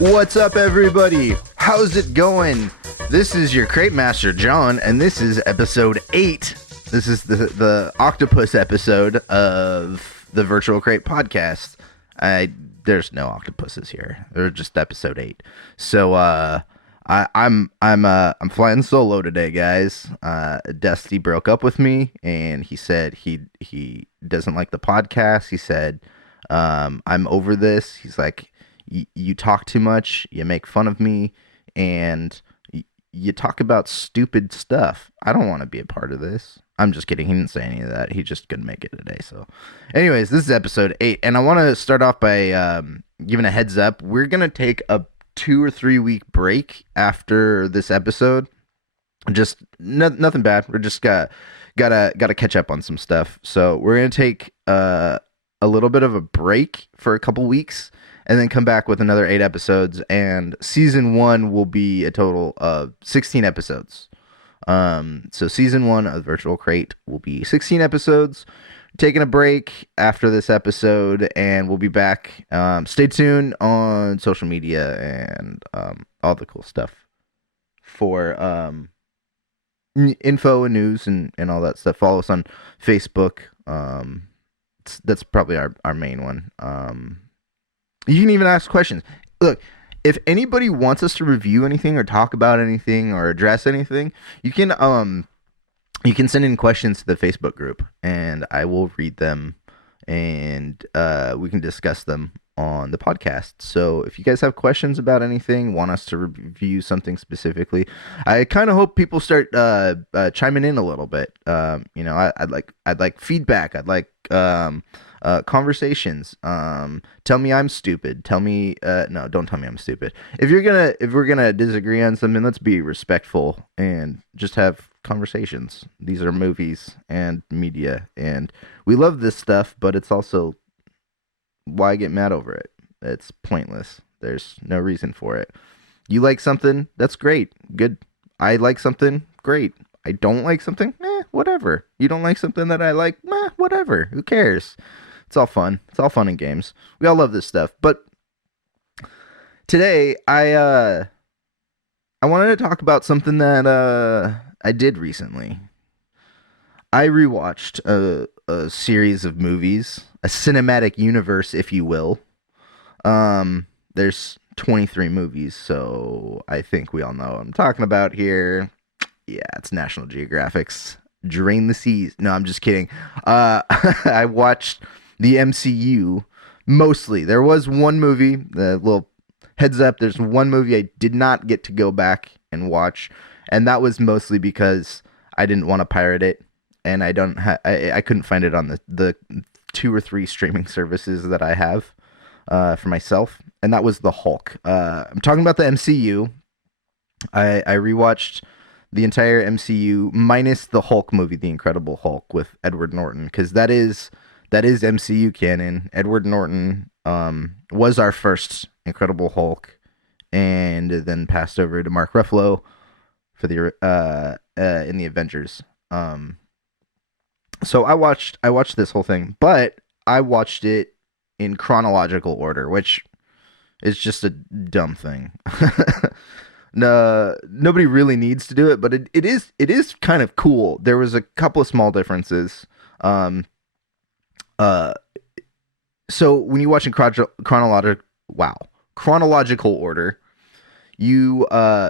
What's up, everybody? How's it going? This is your Crate Master, John, and this is episode 8. This is the octopus episode of the Virtual Crate podcast. There's no octopuses here. They're just episode 8. So I'm flying solo today, guys. Dusty broke up with me, and he said he doesn't like the podcast. He said I'm over this. He's like, you talk too much, you make fun of me, and you talk about stupid stuff. I don't want to be a part of this. I'm just kidding. He didn't say any of that. He just couldn't make it today. So anyways, this is episode 8, and I want to start off by giving a heads up. We're going to take a 2 or 3 week break after this episode. Just nothing bad. We're just gotta catch up on some stuff. So we're going to take a little bit of a break for a couple weeks, and then come back with another 8 episodes, and season 1 will be a total of 16 episodes. So season 1 of Virtual Crate will be 16 episodes. Taking a break after this episode, and we'll be back. Stay tuned on social media and all the cool stuff for info and news and all that stuff. Follow us on Facebook. That's probably our main one. You can even ask questions. Look, if anybody wants us to review anything or talk about anything or address anything, you can send in questions to the Facebook group, and I will read them, and we can discuss them on the podcast. So if you guys have questions about anything, want us to review something specifically, I kind of hope people start chiming in a little bit. I'd like feedback. I'd like conversations. Tell me I'm stupid. Tell me no, don't tell me I'm stupid. If we're gonna disagree on something, let's be respectful and just have conversations. These are movies and media, and we love this stuff, but it's also, why get mad over it? It's pointless. There's no reason for it. You like something, that's great, good. I like something, great. I don't like something, whatever. You don't like something that I like, whatever. Who cares? It's all fun. It's all fun and games. We all love this stuff. But today, I wanted to talk about something that I did recently. I rewatched a series of movies, a cinematic universe, if you will. There's 23 movies, so I think we all know what I'm talking about here. Yeah, it's National Geographic's Drain the Seas. No, I'm just kidding. I watched the MCU mostly. There was one movie, the little heads up, there's one movie I did not get to go back and watch, and that was mostly because I didn't want to pirate it, and I couldn't find it on the 2 or 3 streaming services that I have for myself, and that was the Hulk. I'm talking about the MCU. I rewatched the entire MCU minus the Hulk movie, The Incredible Hulk with Edward Norton, because that is MCU canon. Edward Norton was our first Incredible Hulk, and then passed over to Mark Ruffalo for the in the Avengers. So I watched this whole thing, but I watched it in chronological order, which is just a dumb thing. No, nobody really needs to do it, but it is kind of cool. There was a couple of small differences. So when you watch in chronological order, you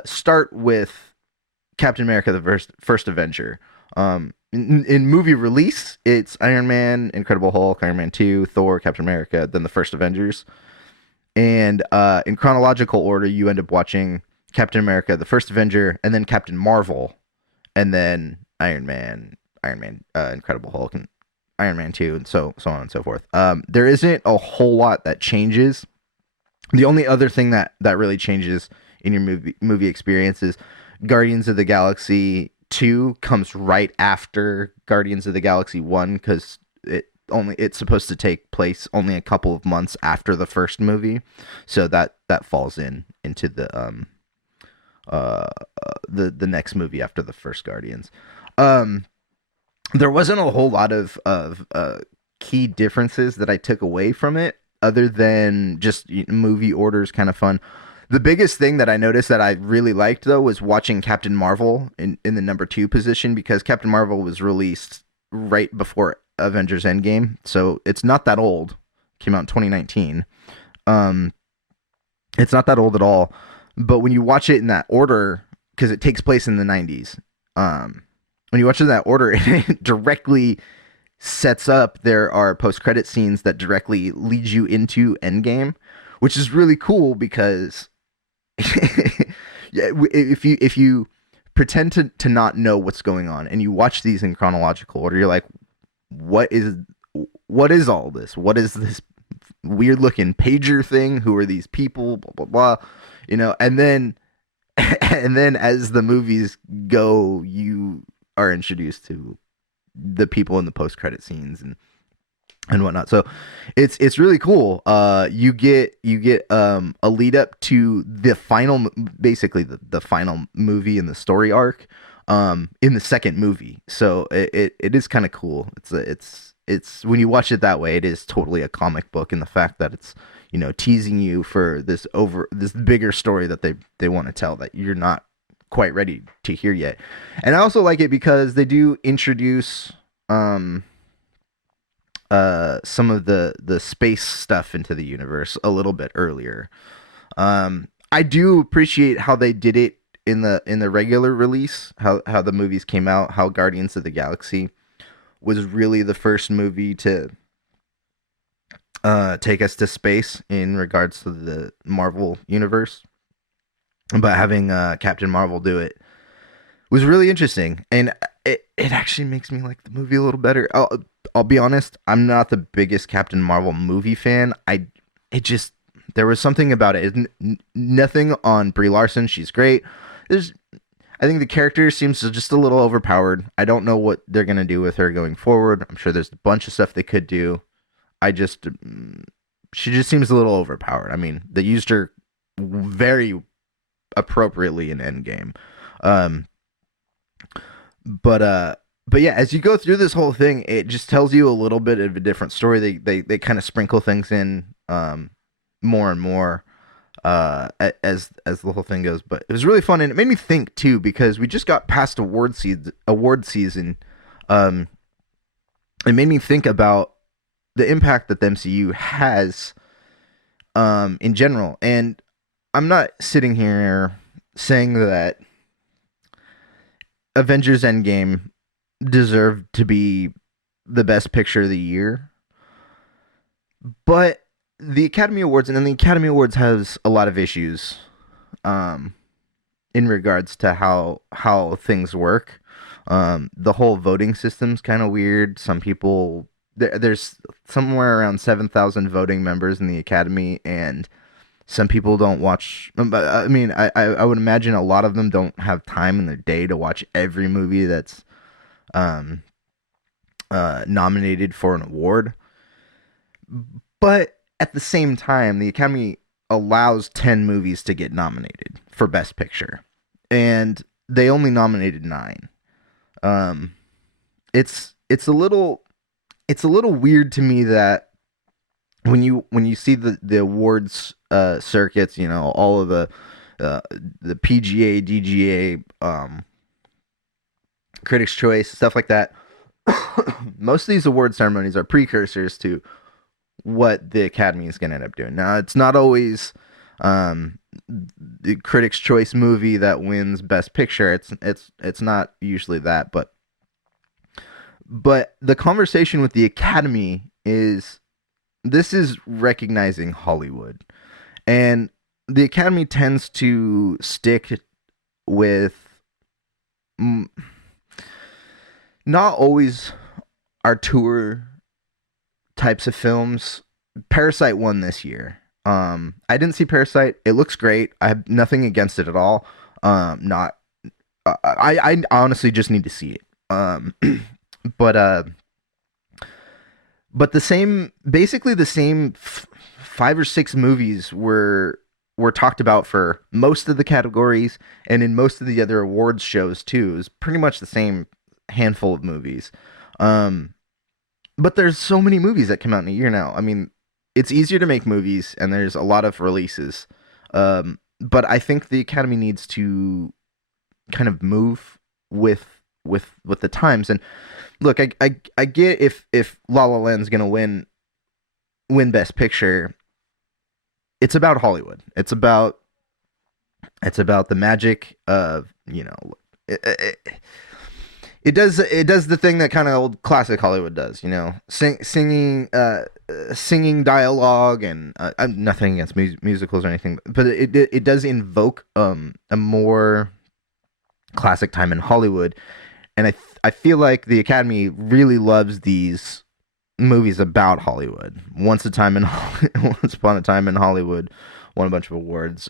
start with Captain America, the first Avenger. In movie release, it's Iron Man, Incredible Hulk, Iron Man 2, Thor, Captain America, then the first Avengers. And in chronological order, you end up watching Captain America, the first Avenger, and then Captain Marvel, and then Iron Man, Incredible Hulk, and Iron Man 2, and so on and so forth. There isn't a whole lot that changes. The only other thing that really changes in your movie experience is Guardians of the Galaxy 2 comes right after Guardians of the Galaxy 1, because it's supposed to take place only a couple of months after the first movie, so that falls into the next movie after the first Guardians. There wasn't a whole lot of key differences that I took away from it, other than just movie orders kind of fun. The biggest thing that I noticed that I really liked though was watching Captain Marvel in the number 2 position, because Captain Marvel was released right before Avengers Endgame, so it's not that old. Came out in 2019. Um, it's not that old at all. But when you watch it in that order, because it takes place in the 90s, when you watch it in that order, it directly sets up. There are post-credit scenes that directly lead you into Endgame, which is really cool because if you pretend to not know what's going on and you watch these in chronological order, you're like, what is all this? What is this weird looking pager thing? Who are these people? Blah blah blah. And then and then as the movies go, you are introduced to the people in the post credit scenes and whatnot. So it's really cool. You get a lead up to the final, basically the final movie in the story arc in the second movie. So it is kind of cool. It's when you watch it that way, it is totally a comic book in the fact that it's teasing you for this bigger story that they want to tell that you're not quite ready to hear yet. And I also like it because they do introduce some of the space stuff into the universe a little bit earlier. I do appreciate how they did it in the regular release, how the movies came out, how Guardians of the Galaxy was really the first movie to take us to space in regards to the Marvel universe. But having Captain Marvel do it was really interesting, and it actually makes me like the movie a little better. I'll be honest, I'm not the biggest Captain Marvel movie fan. There was something about it. Nothing on Brie Larson. She's great. I think the character seems just a little overpowered. I don't know what they're going to do with her going forward. I'm sure there's a bunch of stuff they could do. She just seems a little overpowered. I mean, they used her very appropriately in Endgame. But yeah, as you go through this whole thing, it just tells you a little bit of a different story. They kind of sprinkle things in more and more as the whole thing goes. But it was really fun, and it made me think too, because we just got past award season. It made me think about the impact that the MCU has in general. And I'm not sitting here saying that Avengers Endgame deserved to be the best picture of the year, but the Academy Awards, and then the Academy Awards has a lot of issues in regards to how things work. The whole voting system's kind of weird. Some people, there's somewhere around 7,000 voting members in the Academy, and some people don't watch. I mean, I would imagine a lot of them don't have time in their day to watch every movie that's nominated for an award. But at the same time, the Academy allows 10 movies to get nominated for Best Picture, and they only nominated 9. It's a little weird to me that when you see the awards circuits, all of the PGA, DGA, Critics' Choice, stuff like that. Most of these award ceremonies are precursors to what the Academy is going to end up doing. Now, it's not always the Critics' Choice movie that wins Best Picture. It's not usually that, but the conversation with the Academy is, this is recognizing Hollywood, and the Academy tends to stick with not always auteur types of films. Parasite won this year. I didn't see Parasite. It looks great. I have nothing against it at all. I honestly just need to see it. But basically the same 5 or 6 movies were talked about for most of the categories, and in most of the other awards shows too. It was pretty much the same handful of movies. But there's so many movies that come out in a year now. I mean, it's easier to make movies, and there's a lot of releases. but I think the Academy needs to kind of move with with the times. And look, I get if La La Land's gonna win Best Picture. It's about Hollywood. It's about the magic of, it, it, it does the thing that kind of old classic Hollywood does, singing dialogue, and I'm nothing against musicals or anything, but it does invoke a more classic time in Hollywood. And I feel like the Academy really loves these movies about Hollywood. Once upon a time in Hollywood won a bunch of awards.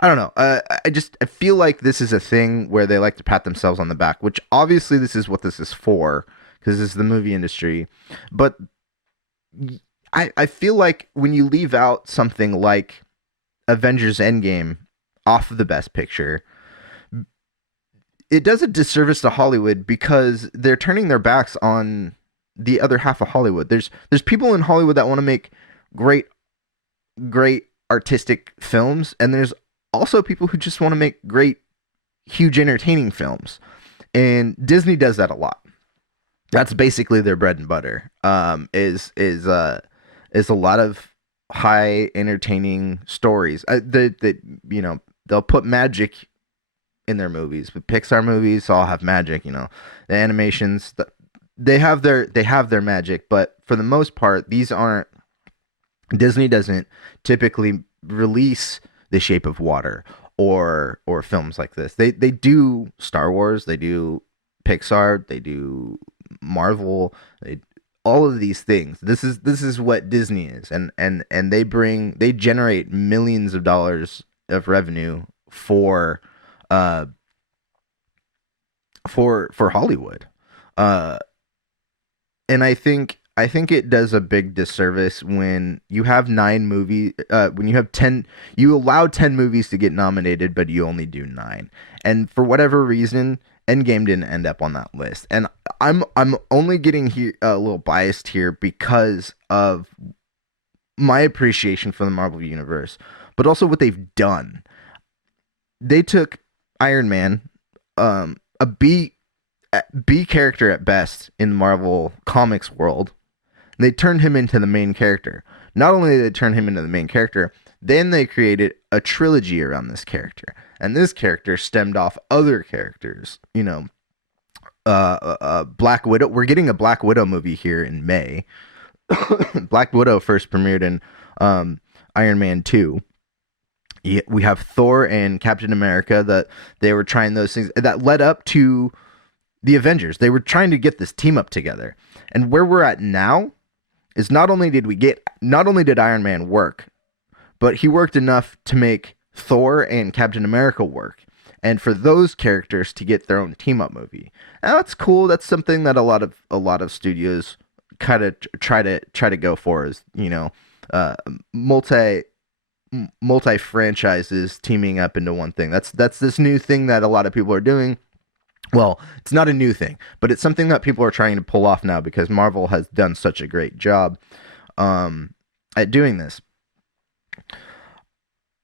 I don't know. I feel like this is a thing where they like to pat themselves on the back, which obviously this is what this is for, because this is the movie industry. But I feel like when you leave out something like Avengers Endgame off of the Best Picture, it does a disservice to Hollywood, because they're turning their backs on the other half of Hollywood. There's people in Hollywood that want to make great artistic films, and there's also people who just want to make great, huge, entertaining films. And Disney does that a lot. That's basically their bread and butter. Is a lot of high entertaining stories. They'll put magic in their movies. But Pixar movies all have magic. The animations, they have their magic. But for the most part, these aren't. Disney doesn't typically release The Shape of Water or films like this. They do Star Wars, they do Pixar, they do Marvel, all of these things. This is what Disney is, and they generate millions of dollars of revenue for Hollywood. And I think it does a big disservice when you have 9 movies, when you have 10, you allow 10 movies to get nominated, but you only do 9. And for whatever reason, Endgame didn't end up on that list. And I'm only getting here a little biased here because of my appreciation for the Marvel Universe, but also what they've done. They took Iron Man, a B character at best in Marvel Comics world. They turned him into the main character. Not only did they turn him into the main character, then they created a trilogy around this character. And this character stemmed off other characters. Black Widow. We're getting a Black Widow movie here in May. Black Widow first premiered in Iron Man 2. We have Thor and Captain America, that they were trying those things that led up to the Avengers. They were trying to get this team up together. And where we're at now is not only did Iron Man work, but he worked enough to make Thor and Captain America work, and for those characters to get their own team up movie. Now that's cool. That's something that a lot of studios kind of try to go for, is multi franchises teaming up into one thing. That's this new thing that a lot of people are doing. Well, it's not a new thing, but it's something that people are trying to pull off now, because Marvel has done such a great job at doing this.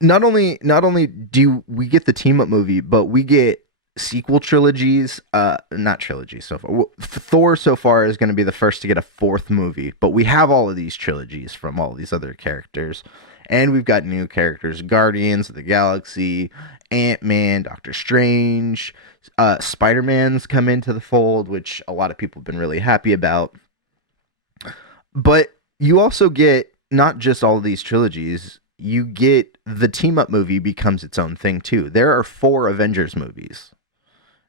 Not only do we get the team up movie, but we get sequel trilogies. Not trilogies so far. Thor so far is going to be the first to get a 4th movie, but we have all of these trilogies from all these other characters, and we've got new characters: Guardians of the Galaxy, Ant-Man, Doctor Strange. Spider-Man's come into the fold, which a lot of people have been really happy about. But you also get not just all of these trilogies, you get the team-up movie becomes its own thing too. There are 4 Avengers movies.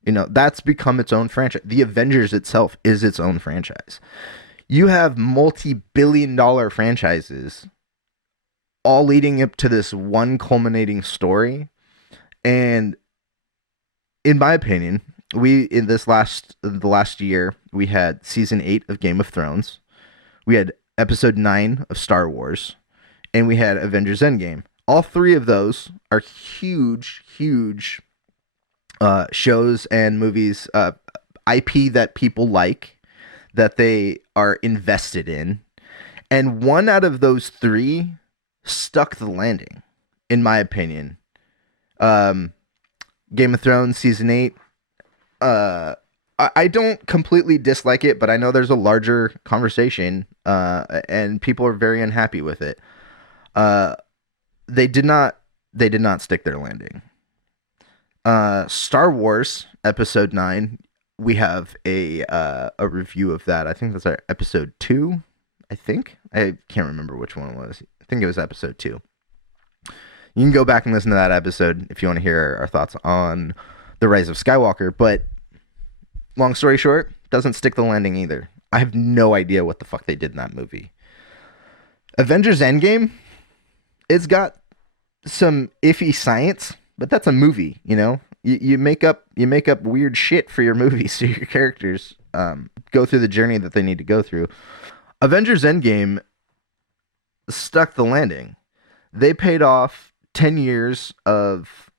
That's become its own franchise. The Avengers itself is its own franchise. You have multi-billion-dollar franchises all leading up to this one culminating story. And in my opinion, the last year, we had season 8 of Game of Thrones, we had episode 9 of Star Wars, and we had Avengers Endgame. All 3 of those are huge shows and movies, IP that people like, that they are invested in, and one out of those 3 stuck the landing. in my opinion. Um, Game of Thrones season 8. I don't completely dislike it, but I know there's a larger conversation, and people are very unhappy with it. Uh, they did not stick their landing. Star Wars Episode 9. We have a review of that. I think that's our episode 2. I think I can't remember which one it was. I think it was episode 2. You can go back and listen to that episode if you want to hear our thoughts on the Rise of Skywalker. But long story short, doesn't stick the landing either. I have no idea what the fuck they did in that movie. Avengers Endgame, it's got some iffy science, but that's a movie, you know? You make up weird shit for your movies so your characters go through the journey that they need to go through. Avengers Endgame stuck the landing. They paid off 10 years of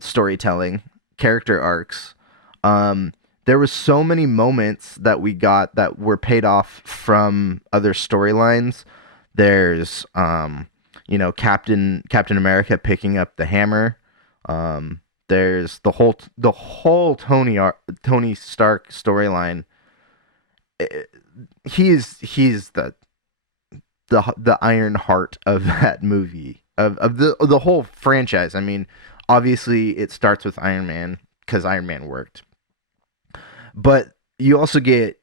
storytelling, character arcs. There was so many moments that we got that were paid off from other storylines. There's Captain America picking up the hammer. There's the whole Tony Stark storyline. He's the iron heart of that movie, of the whole franchise. I mean, obviously it starts with Iron Man because Iron Man worked, but you also get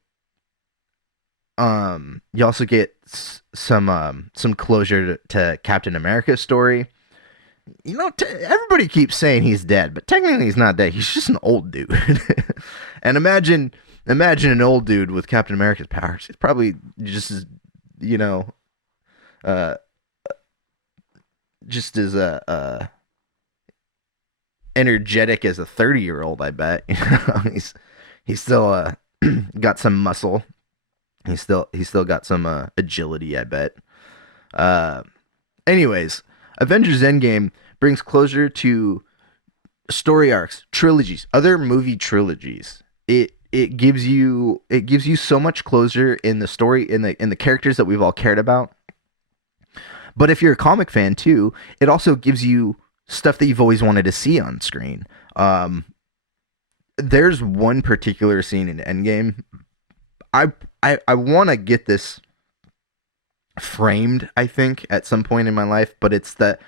some closure to Captain America's story. You know, everybody keeps saying he's dead, but technically he's not dead. He's just an old dude. And imagine an old dude with Captain America's powers. He's probably just as, uh, just as energetic as a 30-year-old. I bet. He's still got some muscle. He's still got some agility. I bet. Anyways. Avengers Endgame brings closure to story arcs, trilogies, other movie trilogies. It gives you so much closure in the story, in the characters that we've all cared about. But if you're a comic fan too, it also gives you stuff that you've always wanted to see on screen. There's one particular scene in Endgame. I want to get this framed, I think, at some point in my life, but it's that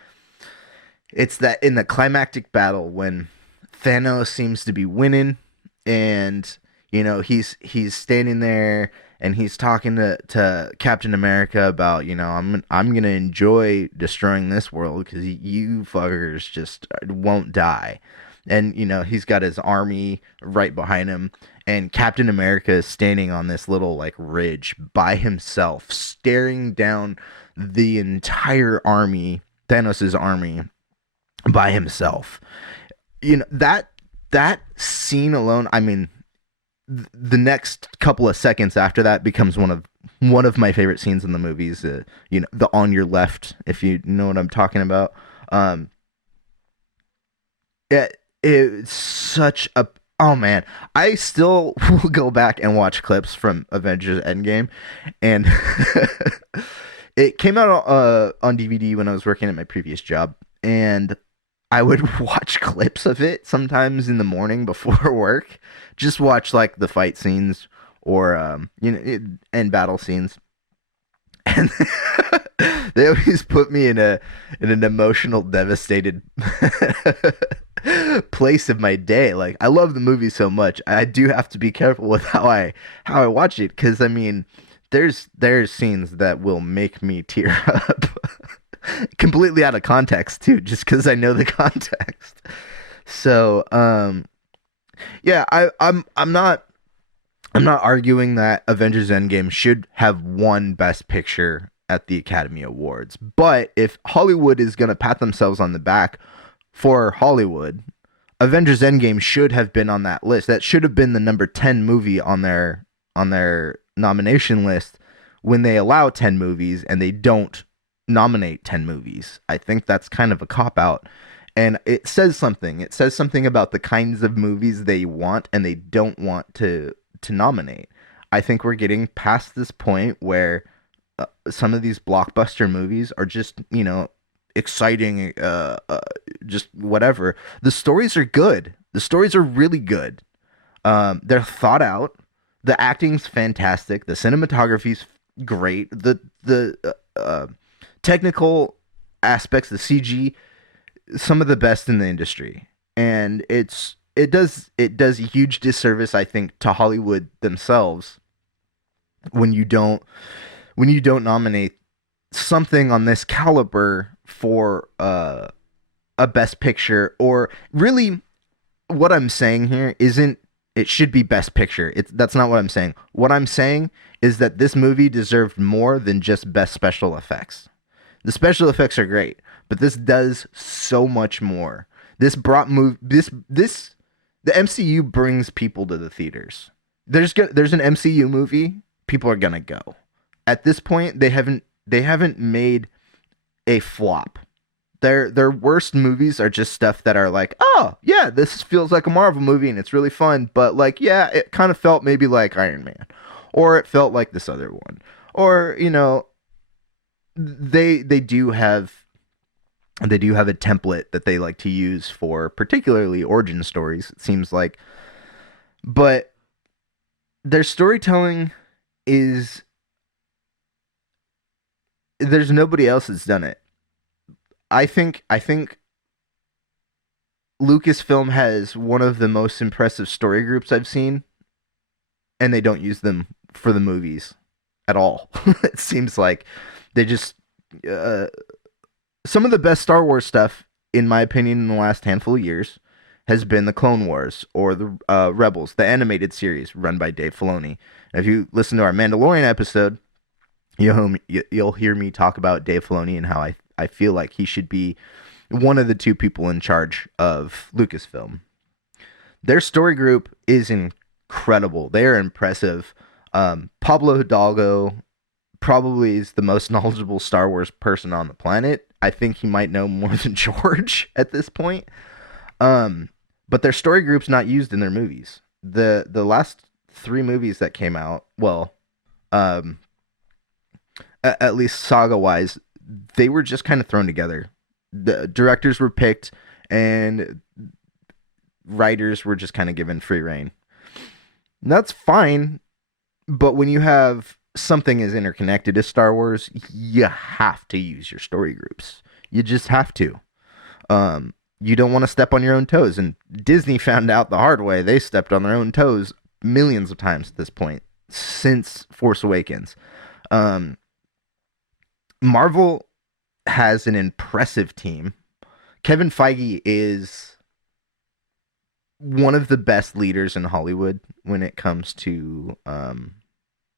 in the climactic battle when Thanos seems to be winning, and he's standing there and he's talking to Captain America about, I'm gonna enjoy destroying this world because you fuckers just won't die. And he's got his army right behind him, and Captain America is standing on this little like ridge by himself, staring down the entire army, Thanos' army, by himself. That scene alone, I mean, the next couple of seconds after that becomes one of my favorite scenes in the movies. The on your left, if you know what I'm talking about. It's such a... Oh, man. I still will go back and watch clips from Avengers Endgame. And it came out on DVD when I was working at my previous job. And I would watch clips of it sometimes in the morning before work. Just watch, like, the fight scenes or, and battle scenes. And they always put me in an emotional, devastated place of my day. Like, I love the movie so much. I do have to be careful with how I watch it, because I mean, there's scenes that will make me tear up, completely out of context too, just because I know the context. So, yeah, I'm not arguing that Avengers Endgame should have won Best Picture at the Academy Awards. But if Hollywood is going to pat themselves on the back for Hollywood, Avengers Endgame should have been on that list. That should have been the number 10 movie on their nomination list when they allow 10 movies and they don't nominate 10 movies. I think that's kind of a cop-out. And it says something. It says something about the kinds of movies they want and they don't want to nominate. I think we're getting past this point where some of these blockbuster movies are just, exciting, just whatever. The stories are good. The stories are really good. They're thought out. The acting's fantastic. The cinematography's great. The technical aspects, the CG, some of the best in the industry. And it does a huge disservice, I think, to Hollywood themselves when you don't nominate something on this caliber for a best picture. Or really, what I'm saying here isn't it should be best picture. That's not what I'm saying. What I'm saying is that this movie deserved more than just best special effects. The special effects are great, but this does so much more. This the MCU brings people to the theaters. There's an MCU movie, people are gonna go. At this point, they haven't made a flop. Their worst movies are just stuff that are like, oh yeah, this feels like a Marvel movie and it's really fun, but like, yeah, it kind of felt maybe like Iron Man, or it felt like this other one, or they do have a template that they like to use for particularly origin stories, it seems like. But their storytelling is there's nobody else that's done it. I think Lucasfilm has one of the most impressive story groups I've seen, and they don't use them for the movies at all. It seems like they just uh, some of the best Star Wars stuff, in my opinion, in the last handful of years, has been the Clone Wars or the Rebels, the animated series run by Dave Filoni. If you listen to our Mandalorian episode, you'll hear me talk about Dave Filoni and how I feel like he should be one of the two people in charge of Lucasfilm. Their story group is incredible. They are impressive. Pablo Hidalgo probably is the most knowledgeable Star Wars person on the planet. I think he might know more than George at this point. But their story group's not used in their movies. The last three movies that came out, well, at least saga wise, they were just kind of thrown together. The directors were picked and writers were just kind of given free reign. And that's fine, but when you have something as interconnected as Star Wars, you have to use your story groups. You just have to. You don't want to step on your own toes, and Disney found out the hard way. They stepped on their own toes millions of times at this point since Force Awakens. Marvel has an impressive team. Kevin Feige is one of the best leaders in Hollywood when it comes to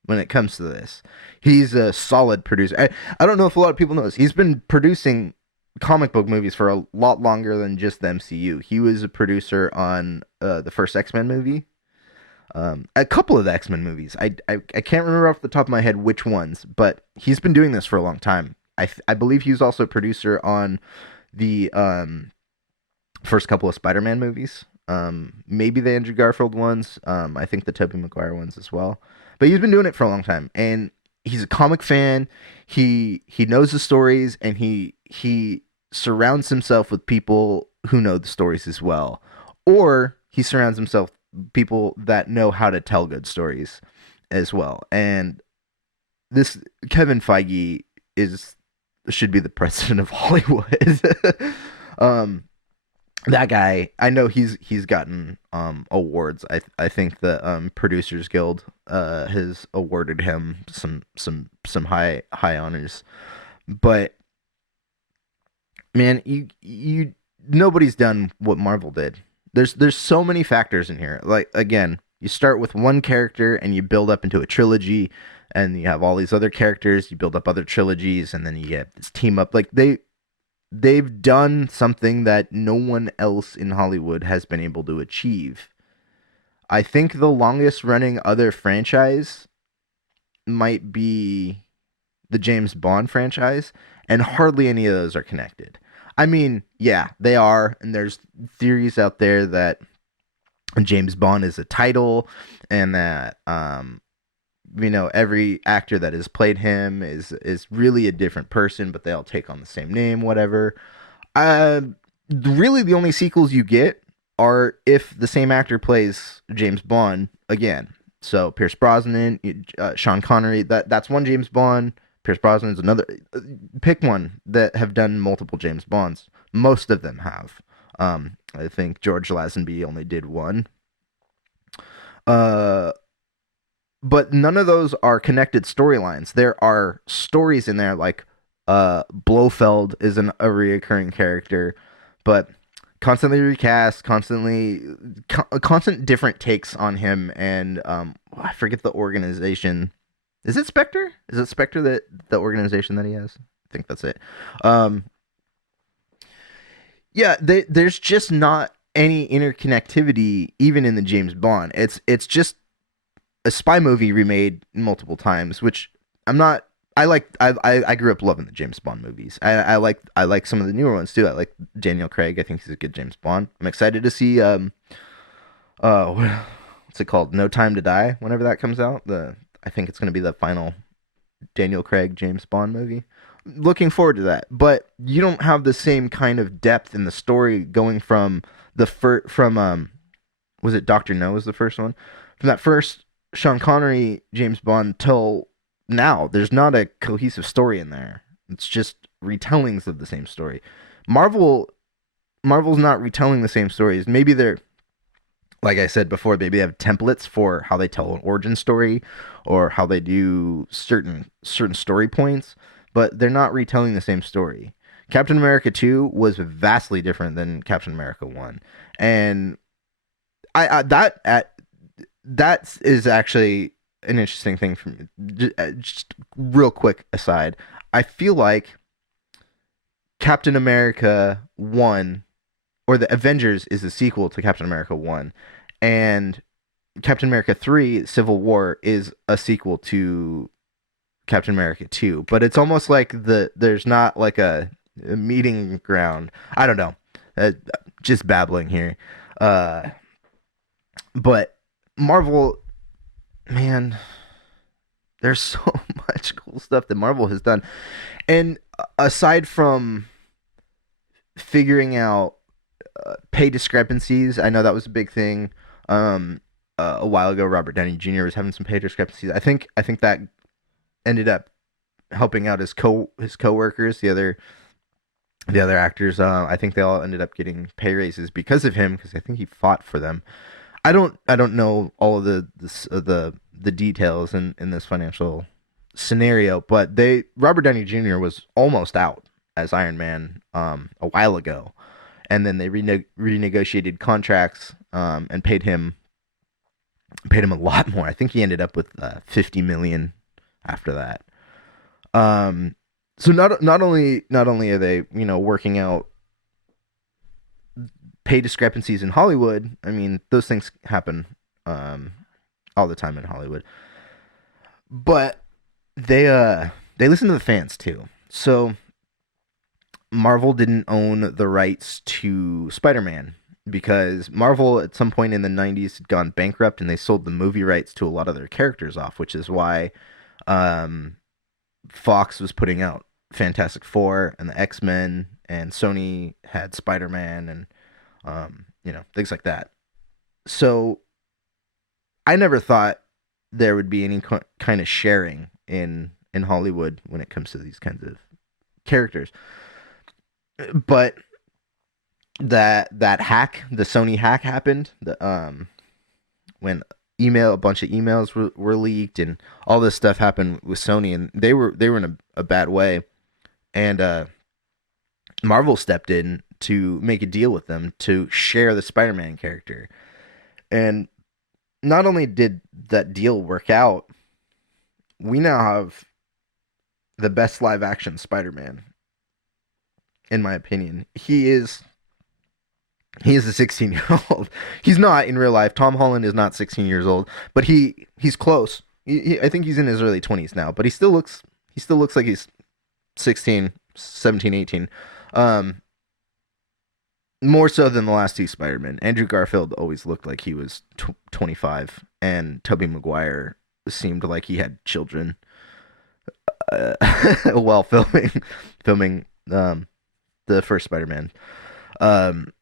this. He's a solid producer. I don't know if a lot of people know this. He's been producing comic book movies for a lot longer than just the MCU. He was a producer on the first X-Men movie. A couple of the X-Men movies. I can't remember off the top of my head which ones, but he's been doing this for a long time. I believe he was also a producer on the first couple of Spider-Man movies. Maybe the Andrew Garfield ones. I think the Tobey Maguire ones as well. But he's been doing it for a long time, and he's a comic fan. He knows the stories, and he surrounds himself with people who know the stories as well, or he surrounds himself with people that know how to tell good stories as well. And this Kevin Feige should be the president of Hollywood. That guy, I know he's gotten awards. I think the Producers Guild has awarded him some high honors. But man, you nobody's done what Marvel did. There's so many factors in here. Like, again, you start with one character and you build up into a trilogy, and you have all these other characters, you build up other trilogies, and then you get this team up. Like, they've done something that no one else in Hollywood has been able to achieve. I think the longest running other franchise might be the James Bond franchise, and hardly any of those are connected. I mean, yeah, they are, and there's theories out there that James Bond is a title, and that every actor that has played him is really a different person, but they all take on the same name, whatever. Uh, really, the only sequels you get are if the same actor plays James Bond again. So Pierce Brosnan, Sean Connery, that's one James Bond. Pierce Brosnan's another. Pick one that have done multiple James Bonds. Most of them have. I think George Lazenby only did one. Uh, but none of those are connected storylines. There are stories in there, like Blofeld is a reoccurring character, but constantly recast, constant different takes on him, and I forget the organization. Is it Spectre? Is it Spectre, that the organization that he has? I think that's it. Yeah, there's just not any interconnectivity even in the James Bond. It's just a spy movie remade multiple times, which I'm not. I grew up loving the James Bond movies. I like some of the newer ones too. I like Daniel Craig. I think he's a good James Bond. I'm excited to see what's it called? No Time to Die. Whenever that comes out, I think it's going to be the final Daniel Craig James Bond movie. Looking forward to that. But you don't have the same kind of depth in the story going from was it Doctor No was the first one, from that first Sean Connery James Bond till now. There's not a cohesive story in there. It's just retellings of the same story. Marvel's not retelling the same stories. Maybe they're, like I said before, maybe they have templates for how they tell an origin story or how they do certain story points, but they're not retelling the same story. Captain America 2 was vastly different than Captain America 1. And that is actually an interesting thing for me. Just real quick aside, I feel like Captain America 1 or the Avengers is a sequel to Captain America 1, and Captain America 3 Civil War is a sequel to Captain America 2, but it's almost like there's not like a meeting ground. I don't know. Just babbling here. But Marvel, man, there's so much cool stuff that Marvel has done. And aside from figuring out pay discrepancies, I know that was a big thing. A while ago, Robert Downey Jr. was having some pay discrepancies. I think that ended up helping out his coworkers, the other actors. I think they all ended up getting pay raises because of him, because I think he fought for them. I don't know all of the details in this financial scenario, but Robert Downey Jr. was almost out as Iron Man a while ago, and then they renegotiated contracts and paid him a lot more. I think he ended up with $50 million after that. So not only are they working out pay discrepancies in Hollywood. I mean, those things happen all the time in Hollywood, but they listen to the fans too. So Marvel didn't own the rights to Spider-Man because Marvel at some point in the 90s had gone bankrupt, and they sold the movie rights to a lot of their characters off, which is why Fox was putting out Fantastic Four and the X-Men, and Sony had Spider-Man and things like that. So I never thought there would be any kind of sharing in Hollywood when it comes to these kinds of characters. But that hack, the Sony hack happened, when a bunch of emails were leaked and all this stuff happened with Sony, and they were in a bad way, and Marvel stepped in to make a deal with them to share the Spider-Man character. And not only did that deal work out, we now have the best live action Spider-Man, in my opinion. He is a 16-year-old. He's not in real life. Tom Holland is not 16 years old, but he's close. I think he's in his early 20s now, but he still looks like he's 16, 17, 18. More so than the last two Spider-Men. Andrew Garfield always looked like he was 25, and Tobey Maguire seemed like he had children while filming the first Spider-Man. Um,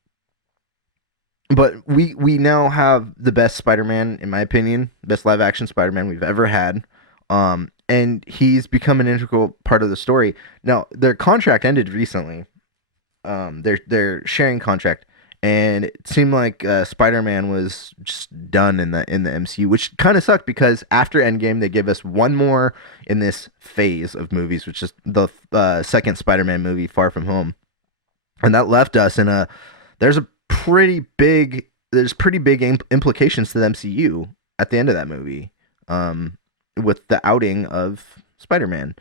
but we now have the best Spider-Man, in my opinion, best live action Spider-Man we've ever had. And he's become an integral part of the story. Now, their contract ended recently. Their sharing contract, and it seemed like Spider-Man was just done in the MCU, which kind of sucked because after Endgame they gave us one more in this phase of movies, which is the second Spider-Man movie, Far From Home, and that left us in a there's a pretty big implications to the MCU at the end of that movie, with the outing of Spider-Man.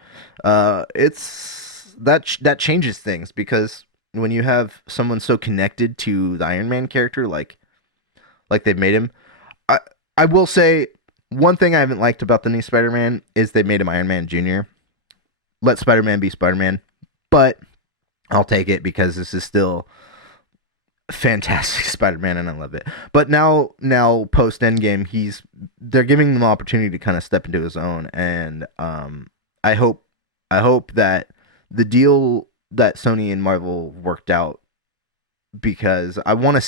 It's that changes things because when you have someone so connected to the Iron Man character, like they've made him, I I will say one thing I haven't liked about the new Spider-Man is they made him Iron Man Jr. Let Spider-Man be Spider-Man, but I'll take it because this is still fantastic Spider-Man and I love it. But now post Endgame, they're giving him the opportunity to kind of step into his own, and I hope that the deal that Sony and Marvel worked out, because I want to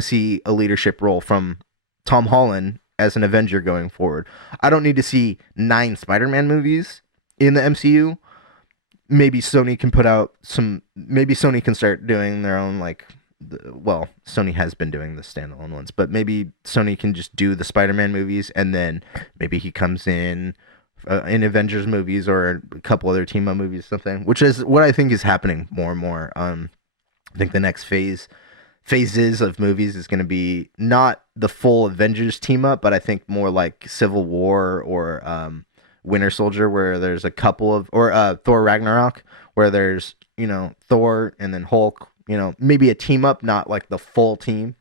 see a leadership role from Tom Holland as an Avenger going forward. I don't need to see 9 Spider-Man movies in the MCU. Maybe Sony can start doing their own, like, well, Sony has been doing the standalone ones, but maybe Sony can just do the Spider-Man movies, and then maybe he comes in Avengers movies or a couple other team up movies, something, which is what I think is happening more and more. I think the next phases of movies is going to be not the full Avengers team up, but I think more like Civil War or Winter Soldier, where there's a couple of, or Thor Ragnarok, where there's, Thor and then Hulk, maybe a team up, not like the full team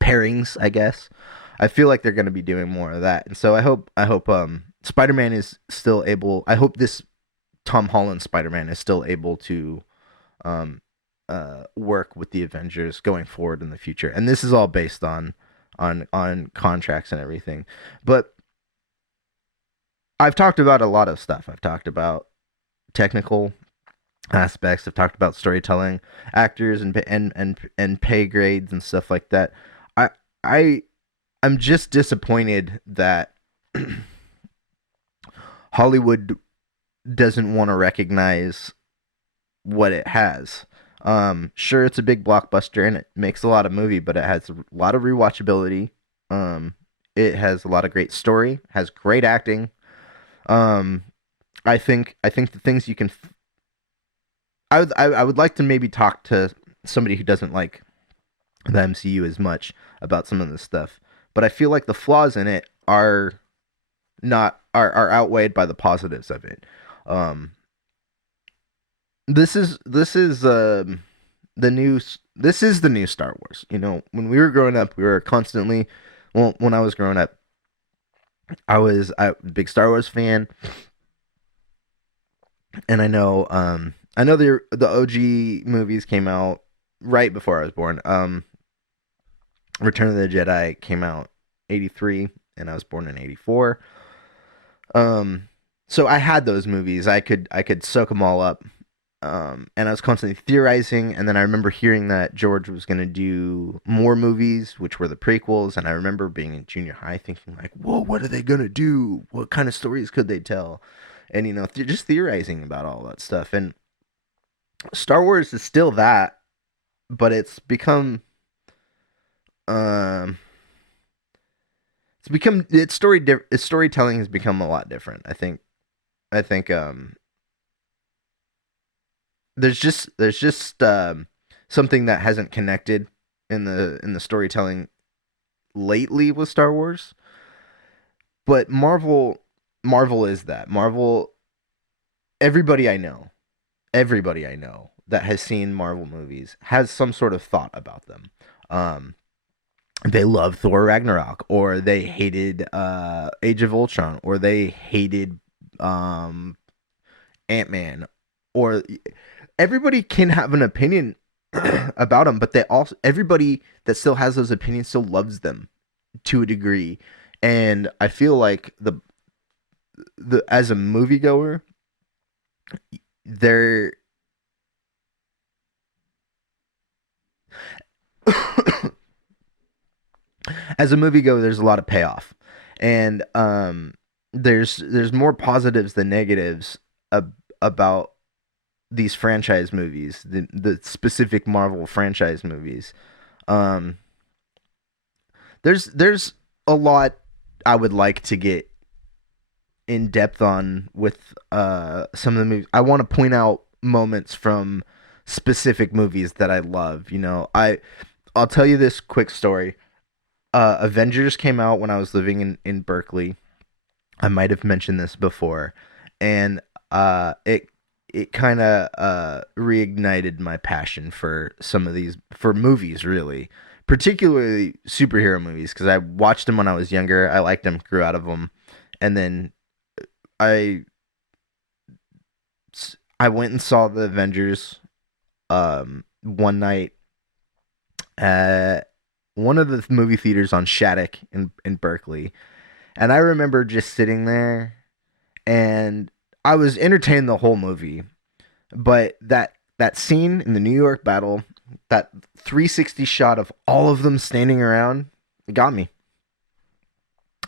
pairings, I guess. I feel like they're going to be doing more of that. And so I hope Spider-Man is still able, I hope this Tom Holland Spider-Man is still able to work with the Avengers going forward in the future. And this is all based on contracts and everything. But I've talked about a lot of stuff. I've talked about technical aspects. I've talked about storytelling, actors, and pay grades and stuff like that. I'm just disappointed that Hollywood doesn't want to recognize what it has. Sure, it's a big blockbuster and it makes a lot of movie, but it has a lot of rewatchability. It has a lot of great story, has great acting. I think the things you can. I would like to maybe talk to somebody who doesn't like the MCU as much about some of this stuff, but I feel like the flaws in it are outweighed by the positives of it. This is the new Star Wars. When we were growing up, we were constantly. Well, when I was growing up, I was a big Star Wars fan, and I know the OG movies came out right before I was born. Return of the Jedi came out 83, and I was born in 84. So I had those movies. I could soak them all up. And I was constantly theorizing, and then I remember hearing that George was going to do more movies, which were the prequels, and I remember being in junior high thinking, like, whoa, what are they going to do? What kind of stories could they tell? And, just theorizing about all that stuff. And Star Wars is still that, but it's become, its storytelling has become a lot different. I think, there's just something that hasn't connected in the storytelling lately with Star Wars. But Marvel is that. Marvel, everybody I know that has seen Marvel movies has some sort of thought about them. They love Thor Ragnarok, or they hated Age of Ultron, or they hated Ant-Man, or everybody can have an opinion about them, but everybody that still has those opinions still loves them to a degree. And I feel like the as a moviegoer, there as a moviegoer, there's a lot of payoff, and there's more positives than negatives about these franchise movies, the specific Marvel franchise movies. Um, there's a lot I would like to get in depth on with some of the movies. I want to point out moments from specific movies that I love. I'll tell you this quick story. Avengers came out when I was living in Berkeley. I might have mentioned this before, and it kind of reignited my passion for some of these for movies, really, particularly superhero movies, because I watched them when I was younger. I liked them, grew out of them, and then I I went and saw the Avengers one night at one of the movie theaters on Shattuck in Berkeley. And I remember just sitting there and I was entertained the whole movie. But that scene in the New York battle, that 360 shot of all of them standing around, it got me.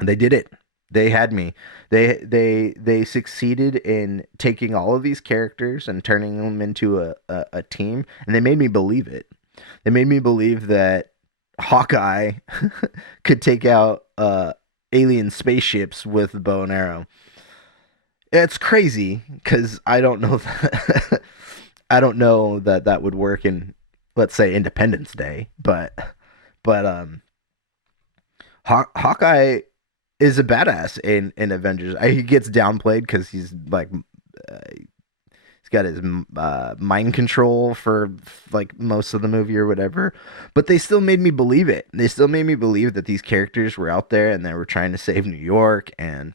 They did it. They had me. They succeeded in taking all of these characters and turning them into a team, and they made me believe it. They made me believe that Hawkeye could take out alien spaceships with a bow and arrow. It's crazy because I don't know that I don't know that that would work in, let's say, Independence Day, but Hawkeye is a badass in Avengers. He gets downplayed because he's like he's got his mind control for like most of the movie or whatever. But they still made me believe it. They still made me believe that these characters were out there and they were trying to save New York, and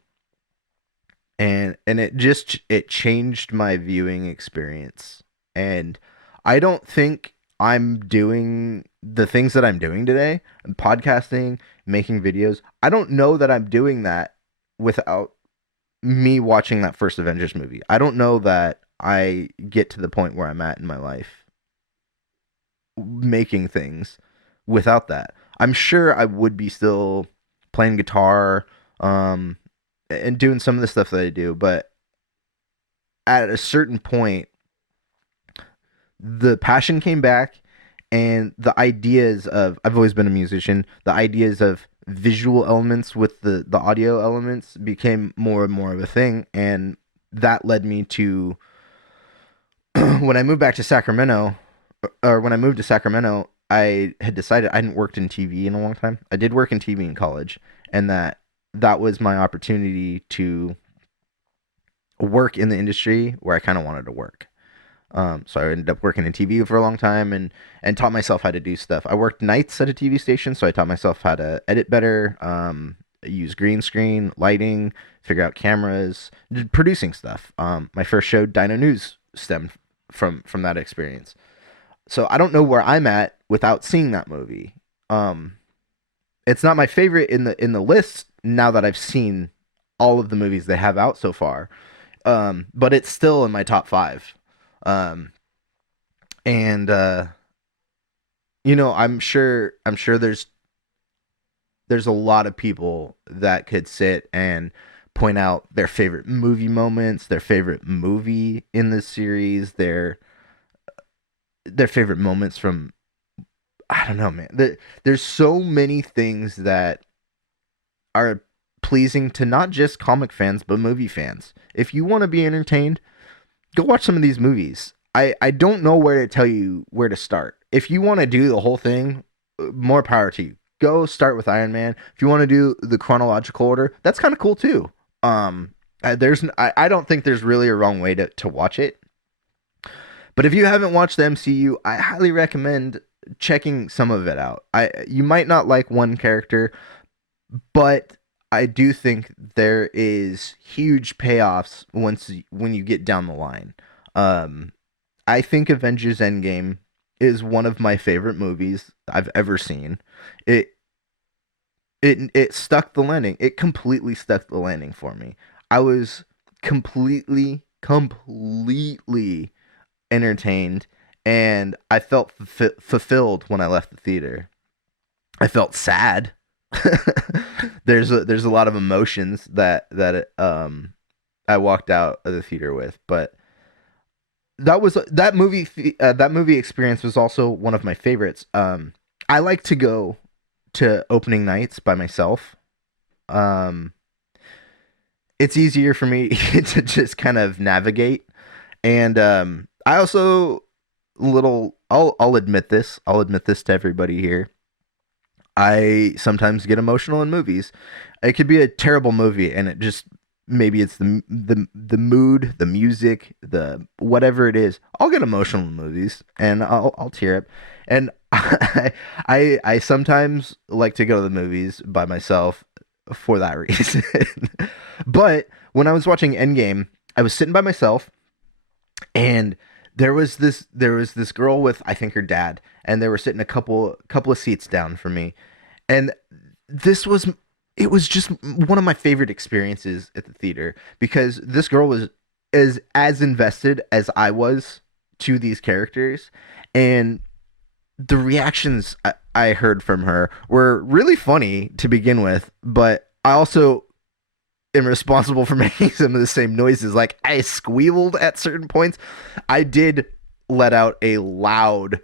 it changed my viewing experience. And I don't think I'm doing the things that I'm doing today, I'm podcasting, making videos. I don't know that I'm doing that without me watching that first Avengers movie. I don't know that I get to the point where I'm at in my life making things without that. I'm sure I would be still playing guitar, and doing some of the stuff that I do, but at a certain point, the passion came back, and the ideas of I've always been a musician. The ideas of visual elements with the audio elements became more and more of a thing, and that led me to when I moved back to Sacramento, or when I moved to Sacramento, I had decided I hadn't worked in TV in a long time. I did work in TV in college, and that was my opportunity to work in the industry where I kind of wanted to work. So I ended up working in TV for a long time, and taught myself how to do stuff. I worked nights at a TV station, so I taught myself how to edit better, use green screen, lighting, figure out cameras, producing stuff. My first show, Dino News, stemmed from that experience. So I don't know where I'm at without seeing that movie. It's not my favorite in the list now that I've seen all of the movies they have out so far. But it's still in my top five. Um, and I'm sure there's a lot of people that could sit and point out their favorite movie moments, their favorite movie in this series, their favorite moments from, I don't know, man. There's so many things that are pleasing to not just comic fans but movie fans. If you want to be entertained, go watch some of these movies. I don't know where to tell you where to start. If you want to do the whole thing, more power to you. Go start with Iron Man. If you want to do the chronological order, that's kind of cool too. I don't think there's really a wrong way to watch it. But if you haven't watched the MCU, I highly recommend checking some of it out. You might not like one character, but I do think there is huge payoffs when you get down the line. I think Avengers Endgame is one of my favorite movies I've ever seen. It it stuck the landing. It completely stuck the landing for me. I was completely entertained, and I felt fulfilled when I left the theater. I felt sad. There's a lot of emotions I walked out of the theater with, but that movie experience was also one of my favorites. I like to go to opening nights by myself. Um, it's easier for me to just kind of navigate, and I also little I'll admit this. I'll admit this to everybody here. I sometimes get emotional in movies. It could be a terrible movie, and it just maybe it's the mood, the music, the whatever it is. I'll get emotional in movies, and I'll tear up. And I sometimes like to go to the movies by myself for that reason. But when I was watching Endgame, I was sitting by myself, and there was this girl with, I think, her dad, and they were sitting a couple of seats down from me, and this was it was just one of my favorite experiences at the theater, because this girl was as invested as I was to these characters, and the reactions I heard from her were really funny to begin with, but I also am responsible for making some of the same noises. Like, I squealed at certain points. I did let out a loud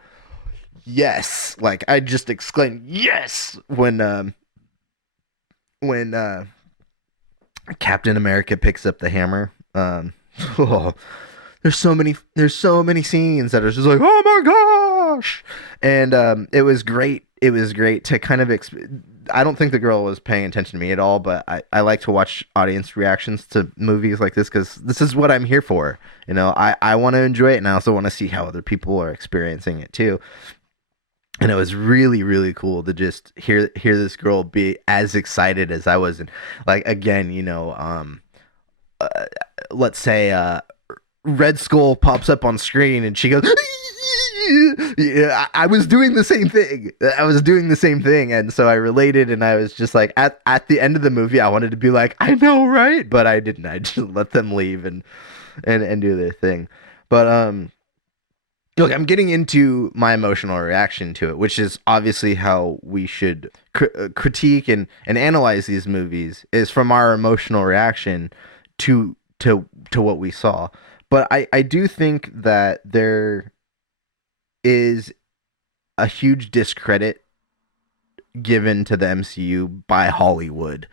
yes. Like, I just exclaimed yes when Captain America picks up the hammer. Oh, there's so many scenes that are just like, oh my gosh, and it was great. It was great to kind of I don't think the girl was paying attention to me at all, but I like to watch audience reactions to movies like this, because this is what I'm here for. I want to enjoy it, and I also want to see how other people are experiencing it too. And it was really, really cool to just hear this girl be as excited as I was. And, like, again, uh, let's say Red Skull pops up on screen and she goes, yeah, I was doing the same thing. And so I related, and I was just like, at the end of the movie, I wanted to be like, I know, right? But I didn't. I just let them leave and do their thing. But look, I'm getting into my emotional reaction to it, which is obviously how we should critique and analyze these movies, is from our emotional reaction to what we saw. But I do think that there is a huge discredit given to the MCU by Hollywood.